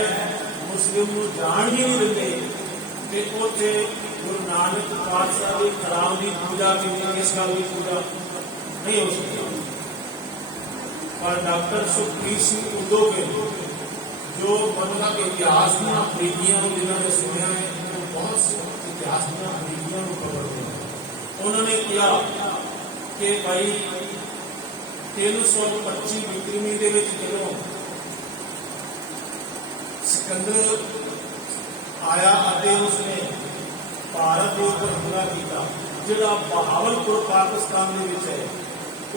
मुस्लिम को जान ही नहीं देते, उत्थे गुरु नानक पातशाह के खड़ाव की पूजा की, इस गल की पूजा नहीं हो सकती। पर डॉक्टर सुखबीर सिंह उदो के जो मतलब इतिहास में प्रीतियां जिन्होंने सुनिया है, तो बहुत इतिहास में प्रीतियां को खबर दी। उन्होंने किया कि भाई 325 ਵਿਕਰਮੀ ਦੇ ਵਿੱਚ ਜਦੋਂ ਸਿਕੰਦਰ ਆਇਆ ਅਤੇ ਉਸਨੇ ਭਾਰਤ ਦੇ ਉੱਪਰ ਹਮਲਾ ਕੀਤਾ, ਜਿਹੜਾ ਬਹਾਵਲਪੁਰ ਪਾਕਿਸਤਾਨ ਦੇ ਵਿੱਚ ਹੈ,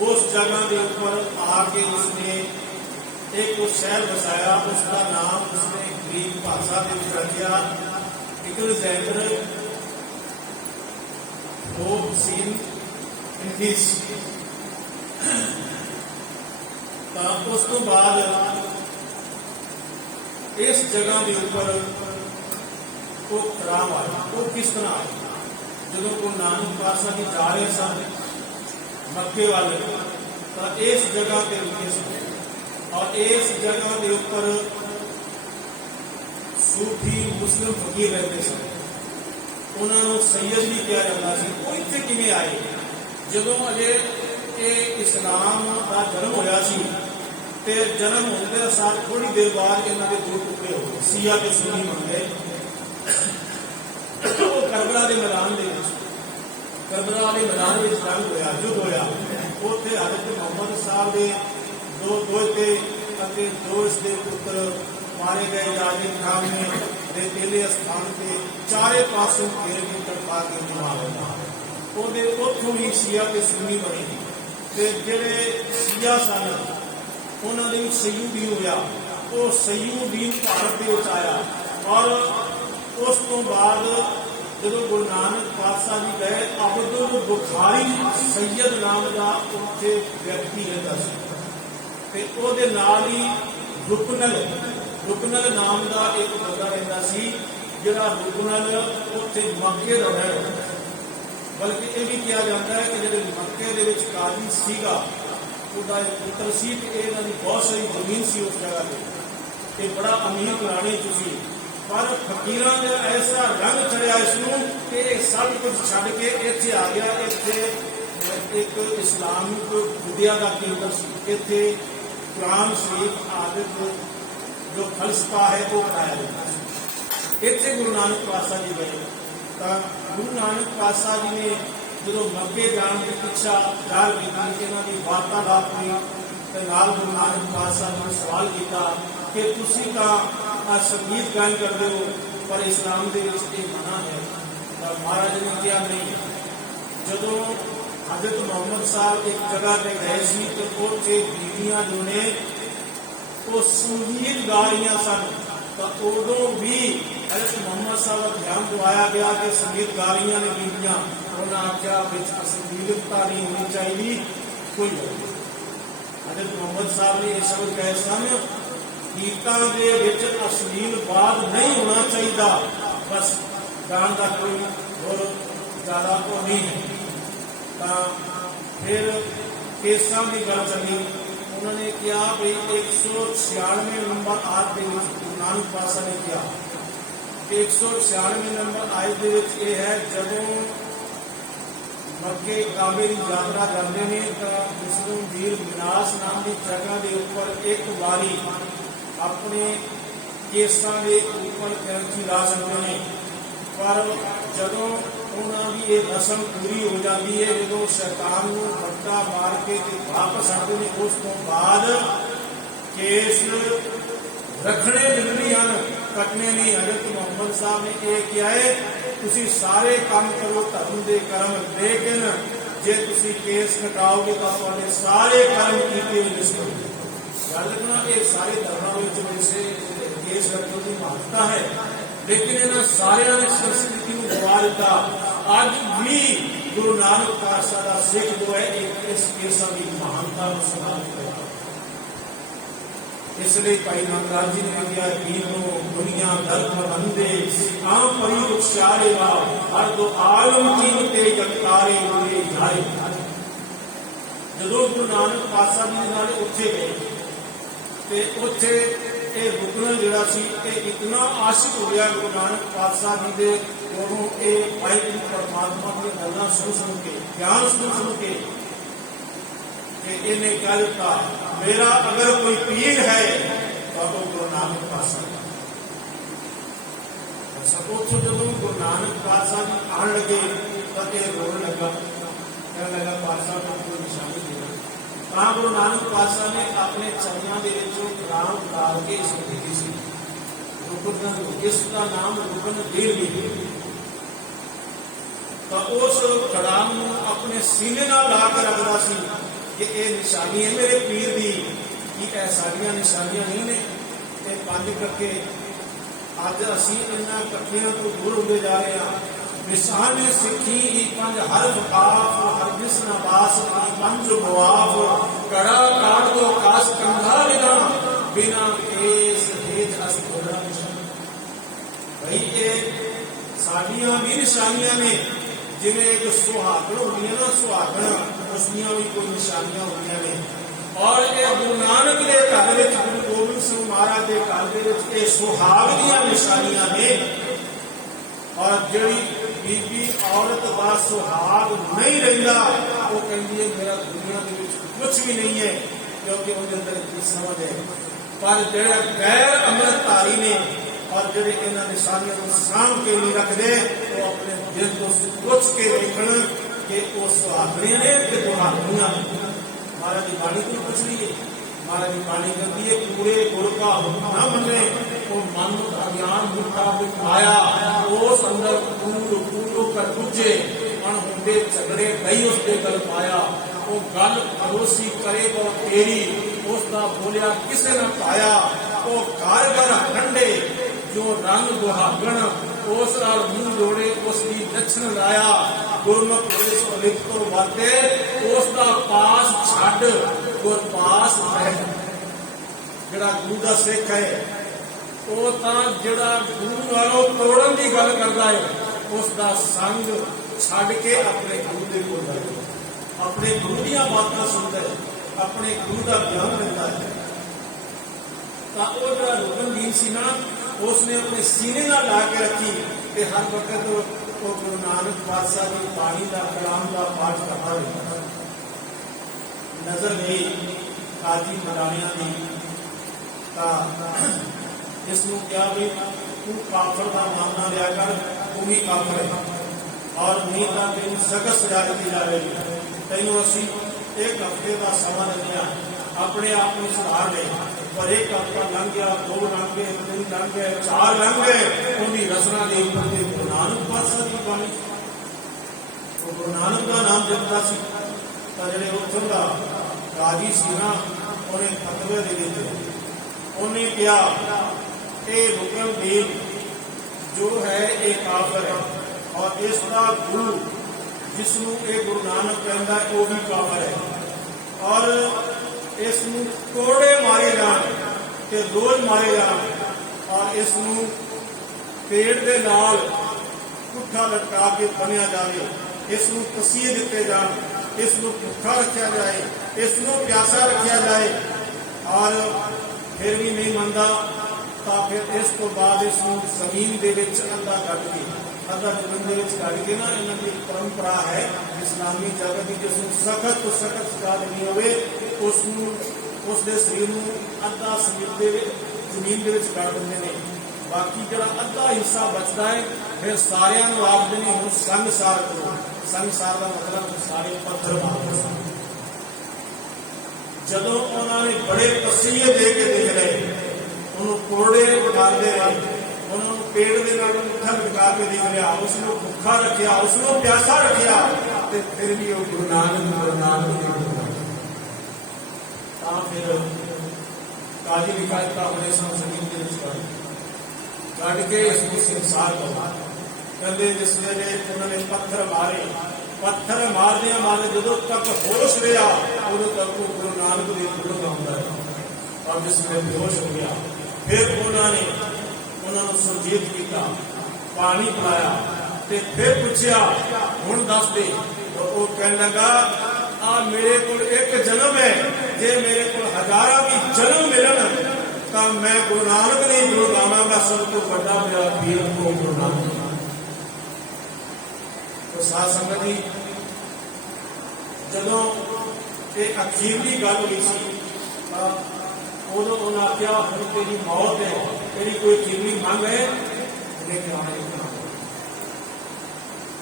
ਉਸ ਜਗ੍ਹਾ ਦੇ ਉੱਪਰ ਆ ਕੇ ਉਸਨੇ एक शहर बसाया। उसका नाम उसने ग्रीक भाषा में रखा इक्लेजेंडर इंडिस। उस तो बाद इस जगह के ऊपर वो खराब आया। वो किस तरह आया? जो गुरु नानक पातशाह जी जा रहे सन मक्के वाले, तो इस जगह के रुके सन और इस जगह के ऊपर सूफी मुस्लिम फकीर रहते सन। उन्होंने सैयद भी कहा जाता है। वो इतने किमें आए? जो अजे ये इस्लाम का जन्म होया सी, ते जन्म होने के साथ थोड़ी देर बाद इन्हों के दो टुकड़े हो गए, सिया के सुन्नी बन गए। वो करबला के मैदान के करबला के मैदान में जंग होया, युद्ध होया। उत्थे हज़रत मुहम्मद साहब के दो दोते अते दो इसके पुत्र मारे गए। जाजिम खान ने तेले स्थान के चारे पासों घेर के तड़पा के मार उतों ही सिया के सुन्नी बनी। ते जेड़े सिया सन उन्होंने सयूदी होया, वो सयूदी भारत के आया। और उस तो बाद जो गुरु नानक पातशाह जी गए, अब्दुल बुखारी सैयद नाम का उत्थे व्यक्ति रहता सी। ते ओदे नाल ही रुकनल नाम का एक बंदा रहता सी, जिहड़ा रुकनल उत्थे मक्के दा है। बल्कि यह भी कहा जाता है कि जिहड़े मक्के दे विच काजी सीगा, उहदा एक पुत्र सी ते इहनां दी बहुत सारी जमीन सी उस जगह ते बड़ा अमीर घराणे च सी। पर फकीरां दा ऐसा रंग चढ़िया इसनूं कि सब कुछ छड्ड के इत्थे आ गया। इत्थे एक इस्लामिक विद्या का केंद्र सी। इत्थे कुरान शरीफ आदि जो फलसफा है वो पढ़ाया जाता है। इतने गुरु नानक पातशाह जी गए, तो गुरु नानक पातशाह जी ने जो मक्के जाने की इच्छा ख्याल की, इन्हों की वार्तालाप हुई, तो नाल गुरु नानक पातशाह जी ने सवाल किया कि तुसी तो संगीत गायन करते हो, पर इस्लाम के मना है। तो महाराज ने कहा नहीं। जो हजरत मोहम्मद साहब एक जगह पे गए सी, तो उत्थे बीबियां जो ने वो संगीत गा रही सन। तो उदों भी हजरत मोहम्मद साहब का ध्यान दिवाया गया कि संगीत गा रही ने बीबियां। उन्होंने आख्या अश्लीलता नहीं होनी चाहिए कोई गल। हजरत मोहम्मद साहब ने यह शब्द कहे सन, गीतां दे विच अश्लील बात नहीं होना चाहिए, बस गान का कोई और ज्यादा तो नहीं है। फिर केसा की गल चली। उन्होंने कहा भाई 196 नंबर आयत के गुरु नानक पातशाह ने कहा कि 196 नंबर आयत के है, जदों मक्के काबे की यात्रा करते हैं तो जिसनों वीर विनाश नाम की जगह के ऊपर एक बारी अपने केसा के ऊपर कैंची ला सकते हैं। पर जदों उन्होंने ये रस्म पूरी हो जाती है, जो शैतान को फटका मार के वापस आते हैं, उस तो बाद केस रखने जरूरी हैं, कटने नहीं। हजरत मोहम्मद साहब ने यह किया है, तुसी सारे काम करो धर्म के कर्म, लेकिन जे तुसी केस कटाओगे तो तुहाडे सारे कर्म कीते हुए निष्फल गल देखना। ये सारे धर्मों में से केस कटने की महत्ता है, लेकिन इन्होंने सारे ने संस्कृति को गवा दिता। अज भी गुरु नानक पातशाह का सिख जो है इस केसा की महानता को समाप्त किया। इसलिए भाई नानक जी ने कहा दीनो दुनिया धर्म बंदे आम परी उचारे हर दो आलम कीमते जगतारे हुए जाए। जो गुरु नानक पातशाह जी नाल उत्थे गए ते उत्थे ये रुकनल जिहड़ा सी इतना आशिक हो गया गुरु नानक पातशाह जी के कोलों ये वाहिगुरू परमात्मा की गल्लां सुन के ज्ञान सुन के इन्हें कह दिता मेरा अगर कोई पीर है तो वो गुरु नानक पातशाह। सपोज जो गुरु नानक पातशाह जी आन लगे तो यह रोन लगा, कहने लगा पातशाह को कोई निशानी देना। ਤਾਂ ਗੁਰੂ ਨਾਨਕ ਪਾਤਸ਼ਾਹ ਨੇ ਆਪਣੇ ਚਰਨਾਂ ਦੇ ਵਿੱਚੋਂ ਖੜਾਮ ਉਤਾਰ ਕੇ ਇਸ ਨੂੰ ਦਿੱਤੀ ਸੀ। ਰੁਕਨ, ਜਿਸ ਦਾ ਨਾਮ ਰੁਕਨ ਦੇਵ ਵੀ, ਤਾਂ ਉਸ ਖੜਾਮ ਨੂੰ ਆਪਣੇ ਸੀਨੇ ਨਾਲ ਲਾ ਕੇ ਰੱਖਦਾ ਸੀ ਕਿ ਇਹ ਨਿਸ਼ਾਨੀ ਹੈ ਮੇਰੇ ਪੀਰ ਦੀ। ਕਿ ਇਹ ਸਾਡੀਆਂ ਨਿਸ਼ਾਨੀਆਂ ਨਹੀਂ ਨੇ, ਇਹ ਪੰਜ ਕੱਕੇ ਅੱਜ ਅਸੀਂ ਇਹਨਾਂ ਕੱਕਿਆਂ ਤੋਂ ਦੂਰ ਹੁੰਦੇ ਜਾ ਰਹੇ ਹਾਂ। ਨਿਸ਼ਾਨੇ ਸਿੱਖੀ ਹੀ ਪੰਜ ਹਰਫ ਆਫ, ਹਰਗਿਜ਼ ਨਾ ਬਾਸ ਪੰਜ ਮੁਆਫ, ਕੜਾ ਕਾਟ ਦੋ ਕਾਸ ਕੰਧਾ ਬਿਨਾ ਕੇਸ ਹੇਜ ਅਸ ਥੋੜਾ ਨਿਸ਼ਾਨ। ਭਈ ਇਹ ਸਾਡੀਆਂ ਵੀ ਨਿਸ਼ਾਨੀਆਂ ਨੇ, ਜਿਵੇਂ ਇੱਕ ਸੁਹਾਗਣ ਹੁੰਦੀ ਹੈ ਨਾ, ਸੁਹਾਗਣ ਉਸ ਦੀਆਂ ਵੀ ਕੋਈ ਨਿਸ਼ਾਨੀਆਂ ਹੁੰਦੀਆਂ ਨੇ। ਔਰ ਇਹ ਗੁਰੂ ਨਾਨਕ ਦੇ ਘਰ ਵਿੱਚ, ਗੁਰੂ ਗੋਬਿੰਦ ਸਿੰਘ ਮਹਾਰਾਜ ਦੇ ਘਰ ਦੇ ਵਿੱਚ ਇਹ ਸੁਹਾਗ ਦੀਆਂ ਨਿਸ਼ਾਨੀਆਂ ਨੇ। ਔਰ ਜਿਹੜੀ ਬੀਬੀ ਔਰਤ ਦਾ ਸੁਹਾਗ ਨਹੀਂ ਰਹਿੰਦਾ, ਉਹ ਕਹਿੰਦੀ ਹੈ ਮੇਰਾ ਦੁਨੀਆ ਦੇ ਵਿੱਚ ਕੁਝ ਵੀ ਨਹੀਂ ਹੈ, ਕਿਉਂਕਿ ਉਹਦੇ ਅੰਦਰ ਕੀ ਸਮਝ ਹੈ। ਪਰ ਜਿਹੜੇ ਗੈਰ ਅੰਮ੍ਰਿਤਧਾਰੀ ਨੇ ਔਰ ਜਿਹੜੇ ਇਹਨਾਂ ਨਿਸ਼ਾਨੀਆਂ ਨੂੰ ਸਾਂਭ ਕੇ ਨਹੀਂ ਰੱਖਦੇ, ਉਹ ਆਪਣੇ ਦਿਲ ਤੋਂ ਪੁੱਛ ਕੇ ਦੇਖਣ ਕਿ ਉਹ ਸੁਹਾਗਣੀਆਂ ਨੇ ਕਿ ਦੁਹਾਗਣੀਆਂ। महाराज की बाणी को कुछ नहीं है। महाराज की बाणी कहती है पूरे गुर का हुक्म न मने तो मन अज्ञान मुठा आया उस अंदर कूड़ कर पूजे मन होंगे झगड़े कई उसके गल पाया वो गल भरोसी करे वो तेरी उसका बोलिया किसे न पाया वो कारगर ठंडे जो रंग दुहागण उस मुंह जोड़े उसकी लक्षण लाया गुरमुख लिखो बाते उसका पास छड़ गुर पास रह। जिहड़ा गुरु का सिख है वो तां जिहड़ा गुरु नालों तोड़न की गल करता है उसका संग छड़ के अपने गुरु के कोल जाए, अपने गुरु दी बातां सुनता है, अपने गुरु का ज्ञान लेता है। तो वो जो रुकनदीन सी ना उसने अपने सीने ना ला के रखी कि हर वक्त वो गुरु नानक पातशाह की बाणी का कलाम का पाठ करता रहता। नजर गई काजी मरानिया की इसनों क्या भी तू काफर का मानना लिया कर, तू ही काफर है और नहीं तो तेन सख्त सजा दी जा रही है। तेनों असी एक हफ्ते का समा लिया अपने आप में सुधार ले, पर एक हफ्ता लंघ गया, दो लंघ गए, तीन लंघ गए, चार लंघ गए, उनकी रचना के ऊपर गुरु नानक पातशाह की बाणी तो गुरु नानक का नाम जपता सी। जो उथों का राजी सी ना उन्हें फतवे दे दिते, उन्हें कहा ये रुकनदीन जो है ये काफर है और इसका गुरु जिसनों ये गुरु नानक कहता है वो भी काफर है और इसनों कोड़े मारे जान ते रोज मारे जान और इसनों पेड़ के नाल पुट्ठा लटका के बनिया जाए, इसनों तसीहे दिते जान, इसनों भुखा रखा जाए, इसनों प्यासा रखा जाए और फिर भी नहीं मनता तो फिर इस तो बाद इसनों जमीन के अद्धा कट के अद्धा जमीन के कट के ना इन्हों की परंपरा है इस्लामी जगत की जिसमें सख्त तो सख्त सजा देनी हो उसके शरीर में अद्धा जमीन के कट देंगे ने। बाकी जो अद्धा हिस्सा बचता है फिर सारिया आप देने हूँ संगसार करो। संगसार का मतलब सारे पत्थर मारते सन। जदों उन्होंने बड़े तसीहे दे के देख रहे उन्होंने कोड़े बिठाते रहे, उन्होंने पेड़ के नाल मुठा लटका के देख रहा, उसको भुखा रखा, उसको प्यासा रखा, फिर भी वो गुरु नानक फिर काजी विकास का उपदेश जमीन के कट के इसको संसार को कहते जिस वेले उन्होंने पत्थर मारने मारे जो तक होश रहा उदों तक वो गुरु नानक के गुरु गाँव है और जिस वे बेहोश हो गया फिर उन्होंने सुरजीत किया, पानी पिलाया, फिर पूछया हुण दस दे, तो वो कहने लगा आ मेरे को एक जन्म है, जे मेरे को हजारा भी जन्म मिलन तो मैं गुरु नानक नहीं गुरु गावांगा, सब तो बड़ा मेरा पीर को गुरु नानक। तो साध संगत जी जदों एक अखीरली गल हुई सी उदों उन्हें आख्या हुण तेरी मौत है, तेरी कोई अखीरली मंग है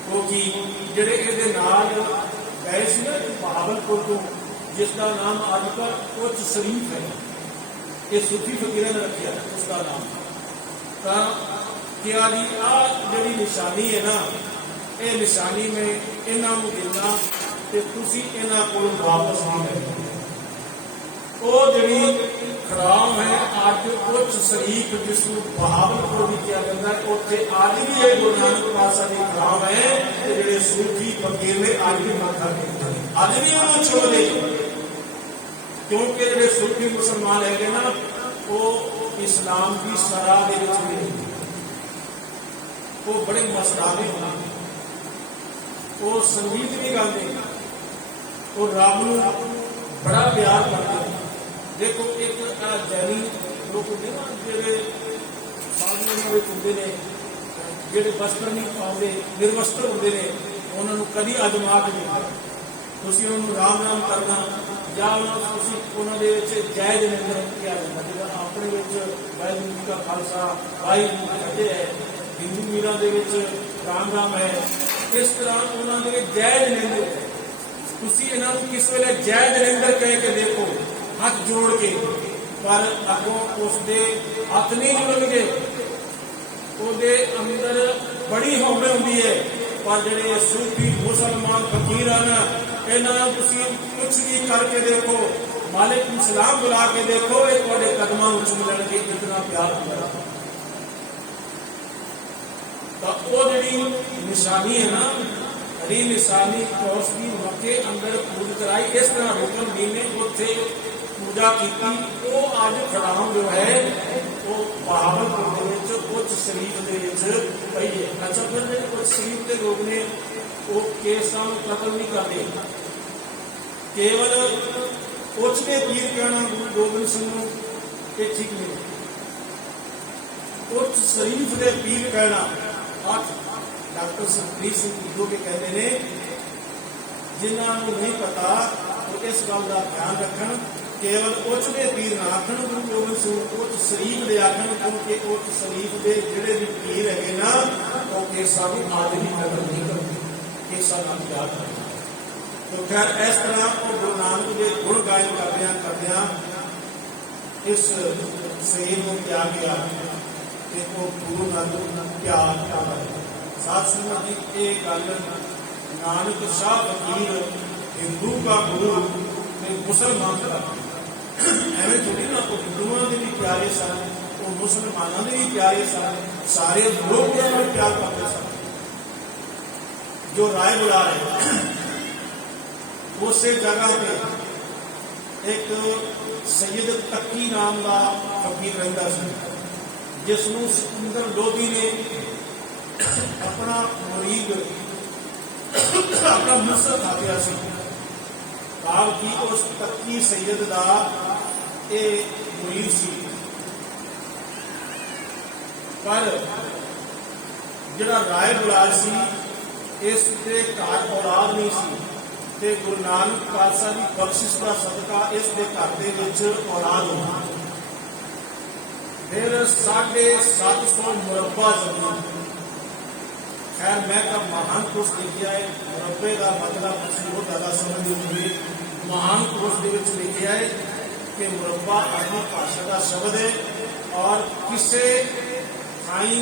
क्योंकि जेडे इहदे नाल गए सी ना बहावलपुर तो जिसका नाम आजकल उच्च शरीफ है, ये सूफी फकीर ने रखा उसका नाम। तो क्या जी आ जी निशानी है ना, ये निशानी में इन्हों देना तो तुसी इन्हों को वापस नहीं करनी। वो जी खराम है अज उच्च शरीफ जिसको बहावलपुर भी किया जाता है, उत्थे अज भी ये गुरु नानक पातशाह की खराम है। जो सूफी फकीर ने अज भी माथा टेकते हैं, अज भी उन्होंने छोड़े, क्योंकि जो सूफी मुसलमान है ना वो इस्लाम की शराह के नहीं, वो बड़े मस्ताने होंगे, वो संगीत भी गाते, वो रब नूं बड़ा प्यार करते हैं। देखो एक जैनी लोग होंगे ना जो साधुओं होंगे ने, जो वस्त्र नहीं पाते निर्वस्त्र होंगे ने, उन्होंने कभी अजमा के नहीं तुसी उन्होंने राम राम करना या उन्होंने जय जनेंद्र किया जाता है। जो अपने वाहिगुरू जी का खालसा वाहिगुरू जी कहते हैं, हिंदू मीरा के राम राम है, इस तरह उन्होंने जय जनेंद्र है। तुसी इन्हों किस वेले जय जनेंद्र कह के देखो हाथ जोड़ के, पर अगों उसके हथ नहीं जुड़नगे, ਉਹਦੇ अंदर बड़ी हौमे होंगी है। पर ਜਿਹੜੇ सूफी मुसलमान फकीर हैं इन्हों कुछ भी करके देखो, मालिक सलाम बुला के देखो, ये थोड़े कदमों में मिलणगे, इतना प्यार होगा। तो वो जी निशानी है ना, बड़ी निशानी क्रॉस की मक्के अंदर पूज कराई। इस तरह रुकन जी ने उत्थे पूजा की। वो अज खड़ाम जो है वो बहावलपुर के उच्च शरीफ के पई है। अच्छा फिर जो उच्च शरीफ के लोग ने वो केसां नूं कतल नहीं करते, केवल उच्च के पीर कहना गुरु गोबिंद सिंह नूं ये ठीक नहीं। उच्च शरीफ के पीर कहना आज डॉक्टर सुखबीर सिंह ढिल्लों के कहते हैं, जिन्होंने नहीं पता तो इस गल का ध्यान रखन, केवल उच्च के पीर ना आखन गुरु गोबिंद सिंह, उच्च शरीफ के आखन, क्योंकि उच्च शरीफ के जोड़े भी पीर है ना वो केसा भी आदमी कदर नहीं करते, केसा ना प्यार करते। तो खैर इस तरह वो गुरु नानक के गुण गायन करदिया इस शहीद को क्या गया कि वो गुरु नानक प्यार कर साथ संगत जी। एक गल नानक शाह फकीर हिंदू का गुरु मुसलमान का एवं थोड़ी ना, वो हिंदुओं के भी प्यारे सन, वो मुसलमानों के भी प्यारे सन, सारे लोग प्यार करते सन। जो राय बुला रहे उस जगह पे एक सैयद तकी नाम का फकीर रहता सी, जिसनों सिकंदर लोधी ने अपना मुरीद अपना मुर्शद आखिया सी। भाव की उस तकी सैयद का ये मुरीद सी, पर जिहड़ा राय बुलार सी इसके घर औलाद नहीं सी, ते गुरु नानक पातशाह की बख्शिश का सदका इसके घर दे विच औलाद होना। फिर 750 मुरब्बा जमीन, खैर मैं तो महान पुरुष लिखा है, मुरब्बे का मतलब बहुत ज़्यादा समझ होगी। महान पुरुष लिखा है कि मुरब्बा अपनी भाषा का शब्द है और किसी थाई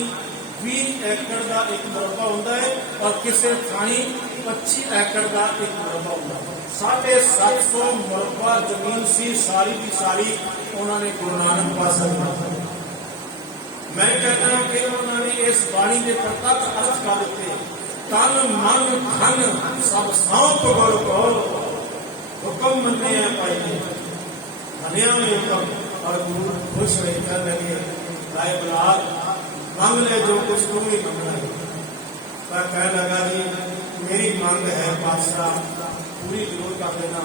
20 एकड़ का एक मुरब्बा होता है और किसी थाई 25 एकड़ का एक मुरब्बा होता है। 750 मुरब्बा जमीन सी, सारी की सारी उन्होंने गुरु नानक पातशाह। मैं कहता हूं कि उन्होंने इस बाणी के प्रत्यक्ष अर्थ कर दिते, तन मन धन सब सौंप गुर को, हुक्म मन्ने पाइए, मनिया में हुक्म। और गुरु खुश रहकर लगे, राय बुलार मांग ले जो कुछ तुम ही मांगना है। पर कह लगा जी मेरी मांग है पातशाह, पूरी जरूर कर देना।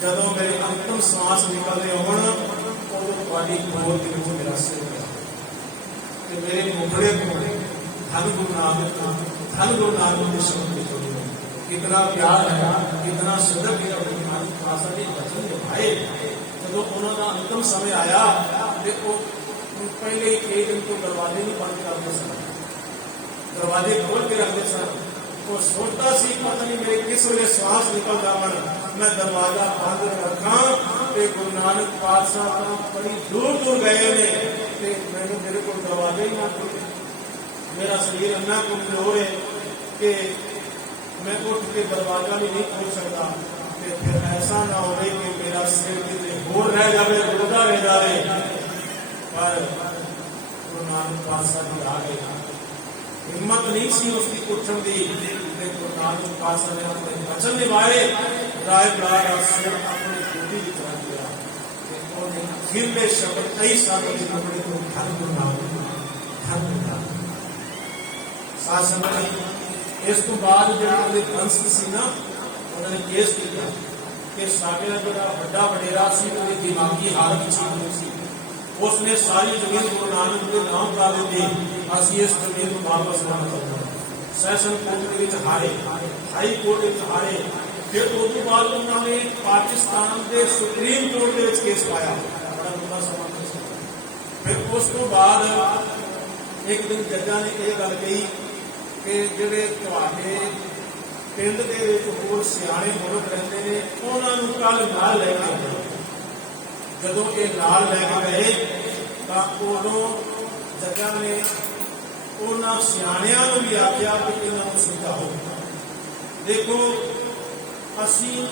जदों मेरे अंतिम सांस निकलने होना उदों तुम्हारी गोद के विच मेरा सिर होगा, मेरे मुखड़े को धन गुरु नानक का, धन गुरु नानक के शब्द निकले। कितना प्यार है, कितना सुंदर मेरा गुरु नानक पातशाह ने वचन निभाए। जो उन्होंने अंतिम समय आया तो पहले ही कई दिन तो दरवाजे नहीं बंद करते सन, दरवाजे खोल के रखते सन। ਉਹ ਸੋਚਦਾ ਸੀ ਪਤਾ ਨਹੀਂ ਮੇਰੇ ਕਿਸ ਵੇਲੇ ਸਵਾਸ ਨਿਕਲ ਜਾਵਣ, ਮੈਂ ਦਰਵਾਜ਼ਾ ਬੰਦ ਰੱਖਾਂ ਤੇ ਗੁਰੂ ਨਾਨਕ ਪਾਤਸ਼ਾਹ ਤਾਂ ਬੜੀ ਦੂਰ ਦੂਰ ਗਏ ਨੇ ਤੇ ਮੈਨੂੰ ਮੇਰੇ ਕੋਲ ਦਰਵਾਜ਼ਾ ਹੀ ਨਾ ਖੁੱਲੇ। ਮੇਰਾ ਸਰੀਰ ਇੰਨਾ ਕਮਜ਼ੋਰ ਹੈ ਕਿ मैं उठ के दरवाजा भी नहीं खोल सकता। फिर ऐसा ना हो कि मेरा सिर कितने होर रह जाए, गुरुदा रह जाए। पर गुरु नानक पातशाह जी आ गए, हिम्मत नहीं सी उसकी उठन की। गुरु नानक पातशाह ने अपने वचन निभाए, राय बड़ा सिर अपनी ड्यूटी की तरह किया। अखिरले शब्द कई सालों की कपड़े को धन गुरु नानक शासन। इस तो बाद जो वंश सी ना उन्होंने केस किया कि साडे जो बड़ा वडेरा सी दिमागी हालत ठीक नहीं सी, उसने सारी जमीन गुरु नानक के नाम कर दी। असी इस जमीन को वापस ना करना। सैशन कोर्ट के हारे, हाई कोर्ट के हारे। फिर उस बाद उन्होंने पाकिस्तान के सुप्रीम कोर्ट के केस पाया, बड़ा लंबा समा। फिर उस तो बाद एक दिन जजा ने यह गल कही कि ਜਿਹੜੇ ਤੁਹਾਡੇ ਪਿੰਡ ਦੇ ਵਿੱਚ ਹੋਰ ਸਿਆਣੇ ਬਜ਼ੁਰਗ ਰਹਿੰਦੇ ਨੇ ਉਹਨਾਂ ਨੂੰ ਕੱਲ ਨਾਲ ਲੈ ਕੇ ਆਓ। ਜਦੋਂ ਇਹ ਨਾਲ ਲੈ ਕੇ ਗਏ ਤਾਂ ਉਦੋਂ ਜੱਜਾਂ ਨੇ ਉਹਨਾਂ ਸਿਆਣਿਆਂ ਨੂੰ ਵੀ ਆਖਿਆ ਕਿ ਇਹਨਾਂ ਨੂੰ ਸਮਝਾਓ। ਦੇਖੋ ਅਸੀਂ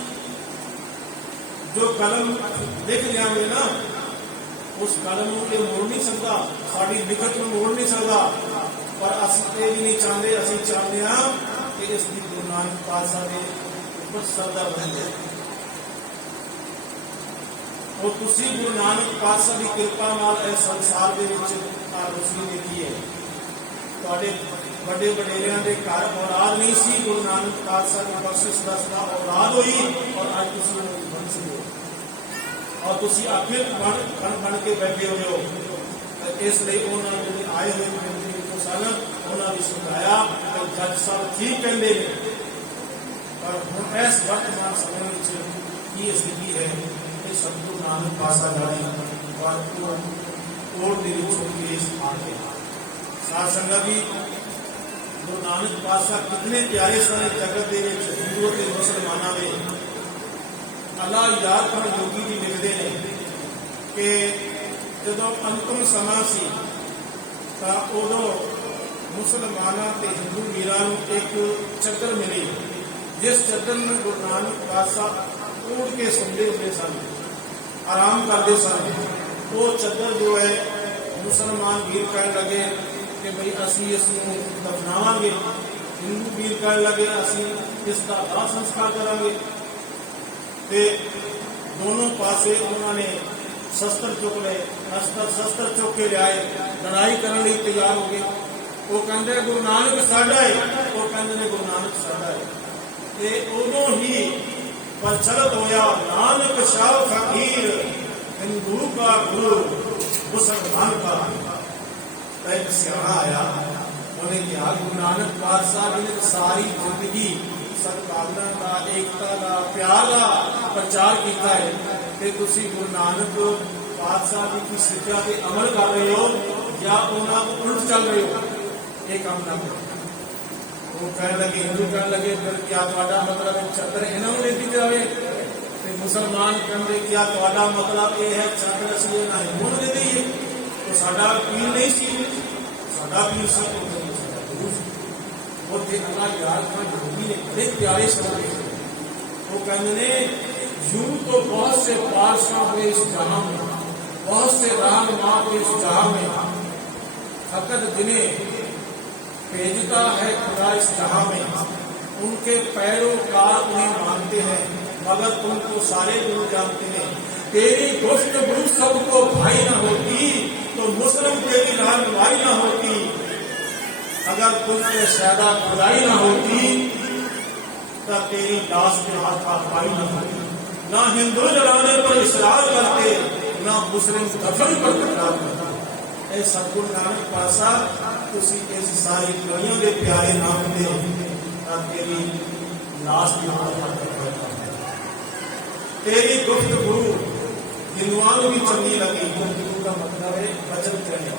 ਜੋ ਕਲਮ ਲਿਖ ਲਿਆਂਗੇ ਨਾ ਉਸ ਕਲਮ ਨੂੰ ਇਹ ਮੋੜ ਨਹੀਂ ਸਕਦਾ, ਸਾਡੀ ਲਿਖਤ ਨੂੰ ਮੋੜ ਨਹੀਂ ਸਕਦਾ। पर असं ये भी नहीं चाहते, असं चाहते हाँ कि इसकी गुरु नानक पातशाह के ऊपर श्रद्धा बन जाए। और तुसी गुरु नानक पातशाह की कृपा नाल इस संसार के रोशनी देखी है। तुहाडे बड़े वडेरियां दे घर औलाद नहीं सी, गुरु नानक पातशाह की बख्शिश दसदा औलाद हुई और अज तुसी वंश हो और तुसी आखिर बन के बैठे हुए हो। इसलिए उन्होंने आए हुए उन्होंने समझाया कि जज साहब ठीक कहते हैं, पर हम इस वर्तमान समय की स्थिति है कि सतगुरु नानक पातशाह जी और कोर्ट केस आ गया। साध संगत भी गुरु नानक पातशाह कितने प्यारे सारे जगत के हिंदुओं के मुसलमानों में अल्लाह याद कर योगी जी लिखते हैं कि जो अंतिम समा सी ਤਾਂ ਉਦੋਂ ਮੁਸਲਮਾਨਾਂ ਤੇ ਹਿੰਦੂ ਵੀਰਾਂ ਨੂੰ ਇੱਕ ਚੱਦਰ ਮਿਲੀ, ਜਿਸ ਚੱਦਰ ਨੂੰ ਗੁਰੂ ਨਾਨਕ ਪਾਤਸ਼ਾਹ ਊੜ ਕੇ ਸੌਂਦੇ ਹੁੰਦੇ ਸਨ, ਆਰਾਮ ਕਰਦੇ ਸਨ। ਉਹ ਚੱਦਰ ਜੋ ਹੈ ਮੁਸਲਮਾਨ ਵੀਰ ਕਹਿਣ ਲੱਗੇ ਕਿ ਬਈ ਅਸੀਂ ਇਸ ਨੂੰ ਦਫਨਾਵਾਂਗੇ, ਹਿੰਦੂ ਵੀਰ ਕਹਿਣ ਲੱਗੇ ਅਸੀਂ ਇਸ ਦਾ ਦਾਹ ਸੰਸਕਾਰ ਕਰਾਂਗੇ। ਤੇ ਦੋਨੋਂ ਪਾਸੇ ਉਹਨਾਂ ਨੇ शस्त्र चुक ले, शस्त्र चुक के लियाए, लड़ाई करने लिए तैयार हो गए। वो कहते गुरु नानक साडा है, वो कहते ने गुरु नानक साडा है। ते उदों ही प्रचलित होया नानक शाह फकीर हिंदू का गुरु मुसलमान का। एक सियाणा आया, उन्हें कहा गुरु नानक पातशाह जी ने सारी जिंदगी सद्भावना का, एकता का, प्यार का प्रचार किया है कि तुसी गुरु नानक पातशाह जी की शिक्षा पे अमल कर रहे हो या उन्होंने उल्ट चल रहे हो, ये काम ना करो। वो कहने लगे, हिंदू कहने लगे फिर क्या तुम्हारा मतलब चंद्र इन्होंने लेती जाए, फिर मुसलमान कहते क्या तुम्हारा मतलब ये है चंद्र असली ना हिंदू दे दीजिए। तो साडा पीर नहीं सी, साडा पीर सब वो अल्लाह याद कर योगी ने बड़े प्यारे शब्द। वो कहते यूं तो बहुत से बादशाह हुए इस जहां में, बहुत से रहनुमा हुए इस जहां में, फकत जिन्हें भेजता है खुदा इस जहां में, उनके पैरोकार उन्हें मानते हैं मगर तुमको सारे गुरु जानते हैं। तेरी गुफ्तगू सबको भाई न होती तो मुस्लिम तेरी रहनुमाई न होती, अगर तुमको शायदा खुदाई न होती तो तेरी लाश के हाथ पाई न होती। ना हिंदू जलाने पर इसरार करते, ना मुस्लिम दफन पर तकरार करते। ए सतगुरु नानक पातशाह तुसी इस सारी दुनिया के प्यारे नाम दे तेरी लाश की तेरी गुफ्तगू हिंदुओं भी चंगी लगी। गुफ्तगू का मतलब है वचन कहना,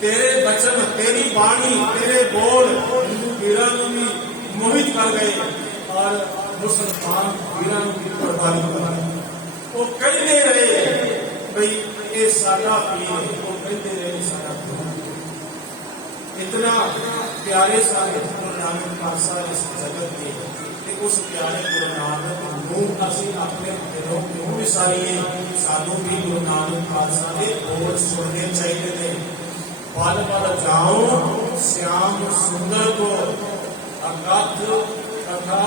तेरे वचन, तेरी बाणी, तेरे बोल हिंदू वीरां भी मोहित कर गए और मुसलमान वीरां की कुर्बानी कर गए। वो कहते रहे भाई ये साडा पीर है, वो कहते रहे साडा पीर। इतना प्यारे सारे गुरु नानक पातशाह इस जगत के, उस प्यारे गुरु नानक नूं असीं अपने दिलों क्यों विसारीए। सानू भी गुरु नानक पातशाह के बोल सुनने चाहिए थे। पल पल जाओ श्याम सुंदर को, अगाध कथा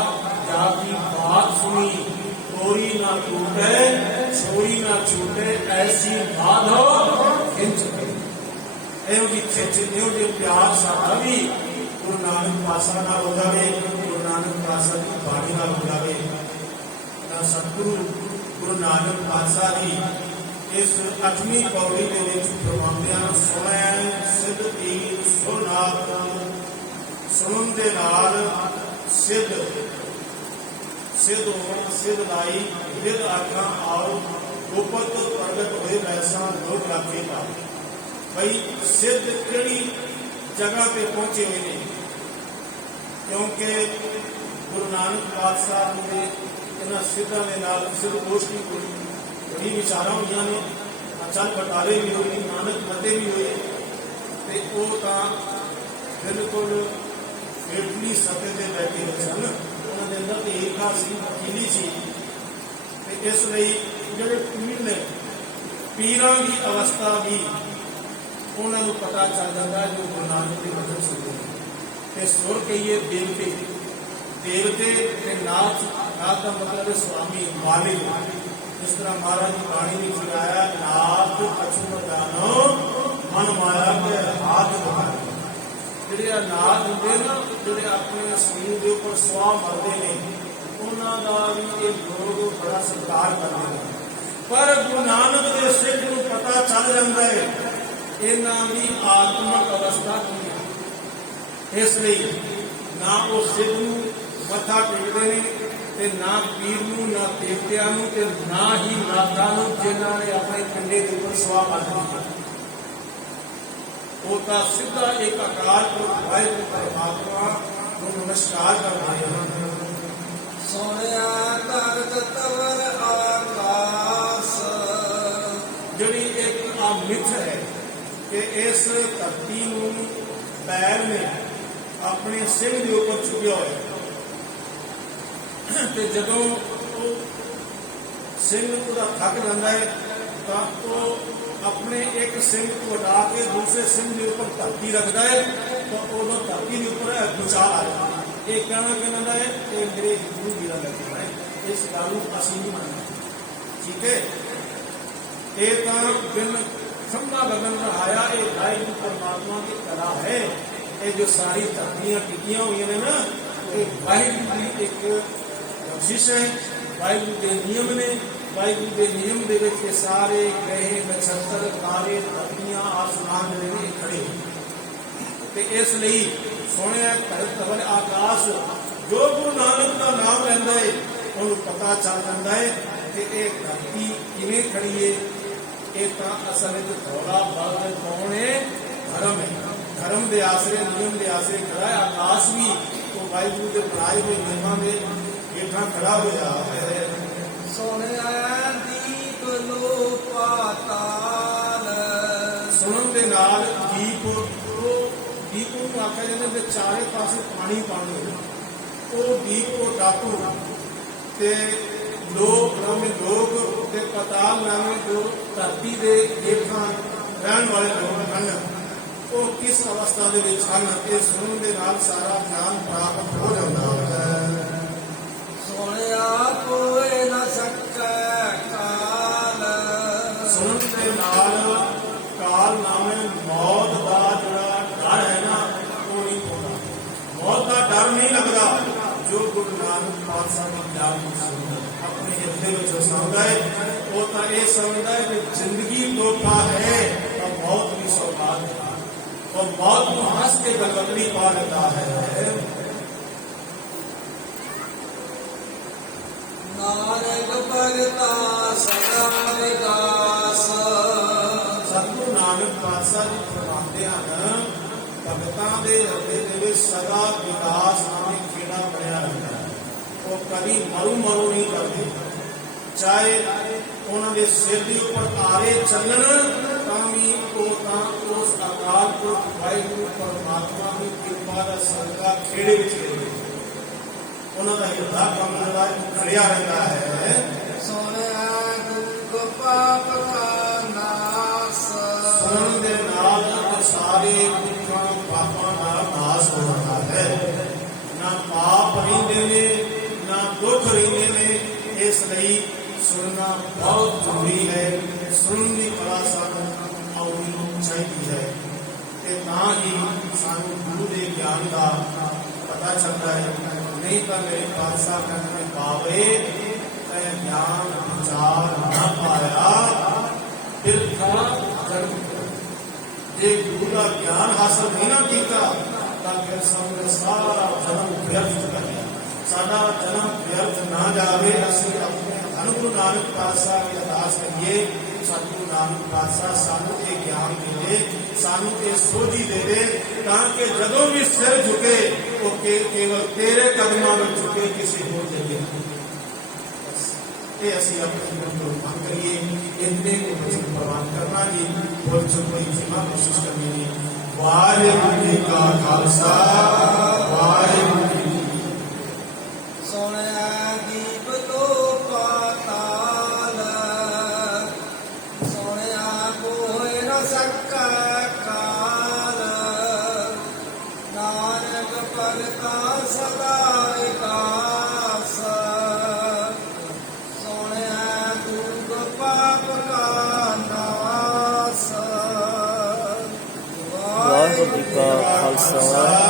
जाति बात सुनी, तोरी ना टूटे छोरी ना छूटे, ऐसी बात हो खिंच गई। ਇਹੋ ਜਿਹੀ ਖਿੱਚ, ਇਹੋ ਜਿਹੇ ਪਿਆਰ ਸਾਡਾ ਵੀ ਗੁਰੂ ਨਾਨਕ ਪਾਤਸ਼ਾਹ ਨਾਲ ਹੋ ਜਾਵੇ, ਗੁਰੂ ਨਾਨਕ ਪਾਤਸ਼ਾਹ ਦੀ ਬਾਣੀ ਨਾਲ ਹੋ ਜਾਵੇ। ਤਾਂ ਸਤਿਗੁਰੂ ਗੁਰੂ ਨਾਨਕ ਪਾਤਸ਼ਾਹ ਜੀ ਇਸ 8ਵੀਂ ਪੌੜੀ ਦੇ ਵਿੱਚ ਫਰਮਾਉਂਦੇ ਹਨ, ਸੁਣੈ ਸਿੱਧ ਪੀਰ ਸੁਰਨਾਥ, ਸੁਣਨ ਦੇ ਨਾਲ ਸਿੱਧ ਸਿੱਧ ਲਾਈ ਵਿਦ ਆਖਾਂ ਆਓ, ਗੁਪਤ ਪ੍ਰਗਟ ਹੋਏ ਵੈਸਾ ਲੋਕ ਰਾਖੇਗਾ। भाई सिद्ध किहड़ी जगह पे पहुंचे हुए ने, क्योंकि गुरु नानक पातशाह के इन्हां सिद्धां दे नाल सिद्ध गोष्ठी बड़ी विचारां होईयां ने, अचल बटाले भी होए, नानक मते भी होए, ते ओह तां बिल्कुल हेठली सतह ते बैठे होए सन। उन्हां दे अंदर ते ईर्खा सी, वकीली सी, ते इसलिए जिहड़े पीर ने, पीरां की अवस्था भी उन्होंने पता चल जाता है जो गुरु नानक की मदद से। सुर कहिए देवते, देवते के नाथ, नाथ का मतलब है स्वामी मालिक। जिस तरह महाराज जी बाणी में सिखाया, नाथ कछु जानो मन माया के हाथ दुखाए। जिहड़े नाथ होंगे ना, जिहड़े अपने शरीर के उपर सुआ मरते हैं, उन्होंने भी ये लोग बड़ा सत्कार करते हैं। पर गुरु नानक के सिख को पता चल जाता है इन्हां दी आत्मक अवस्था की है। इसलिए ना वो सिद्ध नूं मत्था टेकदे ने, ते ना पीर नूं, ना देवतियां नूं, ते ना ही नाथां नूं जिन्हां ने अपने पिंडे दे उपर सुआ मार दित्ती। वो तां सीधा एक अकाल पुरख वाहिगुरू परमात्मा नूं नमस्कार कर रहे हैं। सोनिया तरत तवर आकाश, जिहड़ी एक आ मिथ है कि इस धरती नूं बैल ने अपने सिंह के उपर चुकिया होया, ते जदों सिंह पूरा थक जाता है तो वह अपने एक सिंह को हटा के दूसरे सिंह के ऊपर धरती रखता है, तो उदों धरती के ऊपर भूचाल आ जाता है। ये कहना कहना है कि मेरे हिंदू वीरा लगता है, इस गल असीं नहीं मानते। ठीक है, ये तो बिन खंभा गगन रहाया, ये वाहिगुरू परमात्मा की कला है। ये जो सारी धरतियां टिकियां हुई ने ना, ये वाहिगुरू की एक बख्शिश है, वाहिगुरू के नियम ने। वाहिगुरू के नियम दे विच ये सारे ग्रह नक्षत्र तारे धरतियां आसमान जिहड़े खड़े ते इसलिए सोहणिया धरत धवल आकाश, जो गुरु नानक का नाम लैंदा है उन्हें पता चल जाता है कि ये धरती किवें खड़ी है। ये तो असल धौला बल कौन है? धर्म है। धर्म के आसरे, नियम के आसरे खड़ा है। आकाश भी तो वाहिगुरू के बनाए हुए नियमों के हेठा खड़ा होया है। सोनिया दीप लो पाताल, सुनन के नाल दीप, दीप को आख्या जाता है चारे पासे पानी पानी हो, दीप को टाकू ते लोग नामे लोग ते पताल नामे जो धरती के हेठा रहने वाले लोग हैं, वो किस अवस्था के सुनने के नाल सारा ज्ञान प्राप्त हो जाता है। सोनिया कोई न सके काल, सुनन के नाल काल नामे मौत का जड़ा डर है ना, वो नहीं होता। मौत का डर नहीं लगता जो गुरु नानक पातशाह का ज्ञान सुनता अपने हृदय में समझता है। वो तो ये समझता है कि जिंदगी तोहफा है तो मौत भी सौगात है, और मौत को हंस के गलगली पा लेता है। नारद भगता सदा विकास, सतगुरु नानक पातशाह जी फरमाते हैं भगतां दे हृदय दे विच सदा विकास नामे खेड़ा बनया ਮਰੂ ਮਰੂ ਨਹੀਂ ਕਰਦੇ ਚਾਹੇ ਉਹਨਾਂ ਦੇ ਸਿਰ ਦੇ ਉੱਪਰ ਆਰੇ ਚੱਲਣ ਤਾਂ ਵੀ ਉਹ ਤਾਂ ਉਸ ਅਕਾਲ ਪੁਰਖ ਵਾਹਿਗੁਰੂ ਪਰਮਾਤਮਾ ਦੀ ਕਿਰਪਾ ਦਾ ਸਦਕਾ ਖੇੜੇ ਵਿੱਚ ਰਹਿੰਦੇ ਉਹਨਾਂ ਦਾ ਹਿਰਦਾ ਕੰਮ ਜਿਹੜਾ ਖੜਿਆ ਰਹਿੰਦਾ ਹੈ ਸੁਣਿਆ ਦੁੱਖ ਪਾਪ ਕਾ ਨਾਸ ਸੁਣਨ ਦੇ ਨਾਲ ਸਾਰੇ ਦੁੱਖਾਂ ਪਾਪਾਂ ਦਾ ਨਾਸ ਹੋ ਜਾਂਦਾ ਹੈ ਨਾ ਪਾਪ ਰਹਿੰਦੇ ਨੇ ਨਾ ਦੁੱਖ ਰਹਿੰਦੇ ਨੇ ਇਸ ਲਈ ਸੁਣਨਾ ਬਹੁਤ ਜ਼ਰੂਰੀ ਹੈ ਸੁਣਨ ਦੀ ਕਲਾ ਸਾਨੂੰ ਆਉਣੀ ਚਾਹੀਦੀ ਹੈ ਤੇ ਤਾਂ ਹੀ ਸਾਨੂੰ ਗੁਰੂ ਦੇ ਗਿਆਨ ਦਾ ਪਤਾ ਚੱਲਦਾ ਹੈ ਨਹੀਂ ਤਾਂ ਮੇਰੇ ਪਾਤਸ਼ਾਹ ਕਹਿੰਦੇ ਬਾਵੇ ਤੈ ਗਿਆਨ ਵਿਚਾਰ ਨਾ ਪਾਇਆ ਬਿਰਥਾ ਜਨਮ ਜੇ ਗੁਰੂ ਦਾ ਗਿਆਨ ਹਾਸਲ ਨਹੀਂ ਨਾ ਕੀਤਾ ਤਾਂ ਫਿਰ ਸਾਨੂੰ ਸਾਰਾ ਜਨਮ ਵਿਅਰਥ ਕਰ ਗਿਆ ਸਾਡਾ ਜਨਮ ਵਿਅਰਥ ਨਾ ਜਾਵੇ ਅਸੀਂ ਆਪਣੇ ਗੁਰੂ ਨਾਨਕ ਪਾਤਸ਼ਾਹ ਦੀ ਅਰਦਾਸ ਕਰੀਏ ਸਤਿਗੁਰੂ ਨਾਨਕ ਪਾਤਸ਼ਾਹ ਸਾਨੂੰ ਇਹ ਗਿਆਨ ਦੇਵੇ ਸਾਨੂੰ ਇਹ ਸੋਝੀ ਦੇਵੇ ਤਾਂ ਕਿ ਜਦੋਂ ਵੀ ਸਿਰ ਝੁਕੇ ਉਹ ਕੇਵਲ ਤੇਰੇ ਕਦਮਾਂ ਵਿੱਚ ਝੁਕੇ ਕਿਸੇ ਹੋਰ ਜਗ੍ਹਾ ਇਹ ਅਸੀਂ ਆਪਣੇ ਗੁਰੂ ਨੂੰ ਮੰਗ ਕਰੀਏ ਇੰਨੇ ਨੂੰ ਵਚਨ ਪ੍ਰਵਾਨ ਕਰਨਾ ਜੀ ਹੋਰ ਕੋਈ ਸੀਮਾ ਕੋਸ਼ਿਸ਼ ਕਰਨੀ ਨਹੀਂ ਵਾਹਿਗੁਰੂ ਜੀ ਕਾ ਖਾਲਸਾ ਵਾਹਿਗੁਰੂ ਜੀ ਕੀ ਫਤਿਹ ਸੁਣਿਆ ਦੀਪ ਤੋਂ ਪਾਤਾਲ ਸੁਣਿਆ ਕੋਈ ਨ ਸਕਾ ਕਾਲ ਨਾਨਕ ਭਗਤਾ ਸਦਾ ਵਿਕਾਸ ਸੁਣਿਆ ਦੁੱਖ ਪਾਪ ਕਾ ਨਾਸ ਵਾਹਿਗੁਰੂ ਜੀ ਕਾ ਖਾਲਸਾ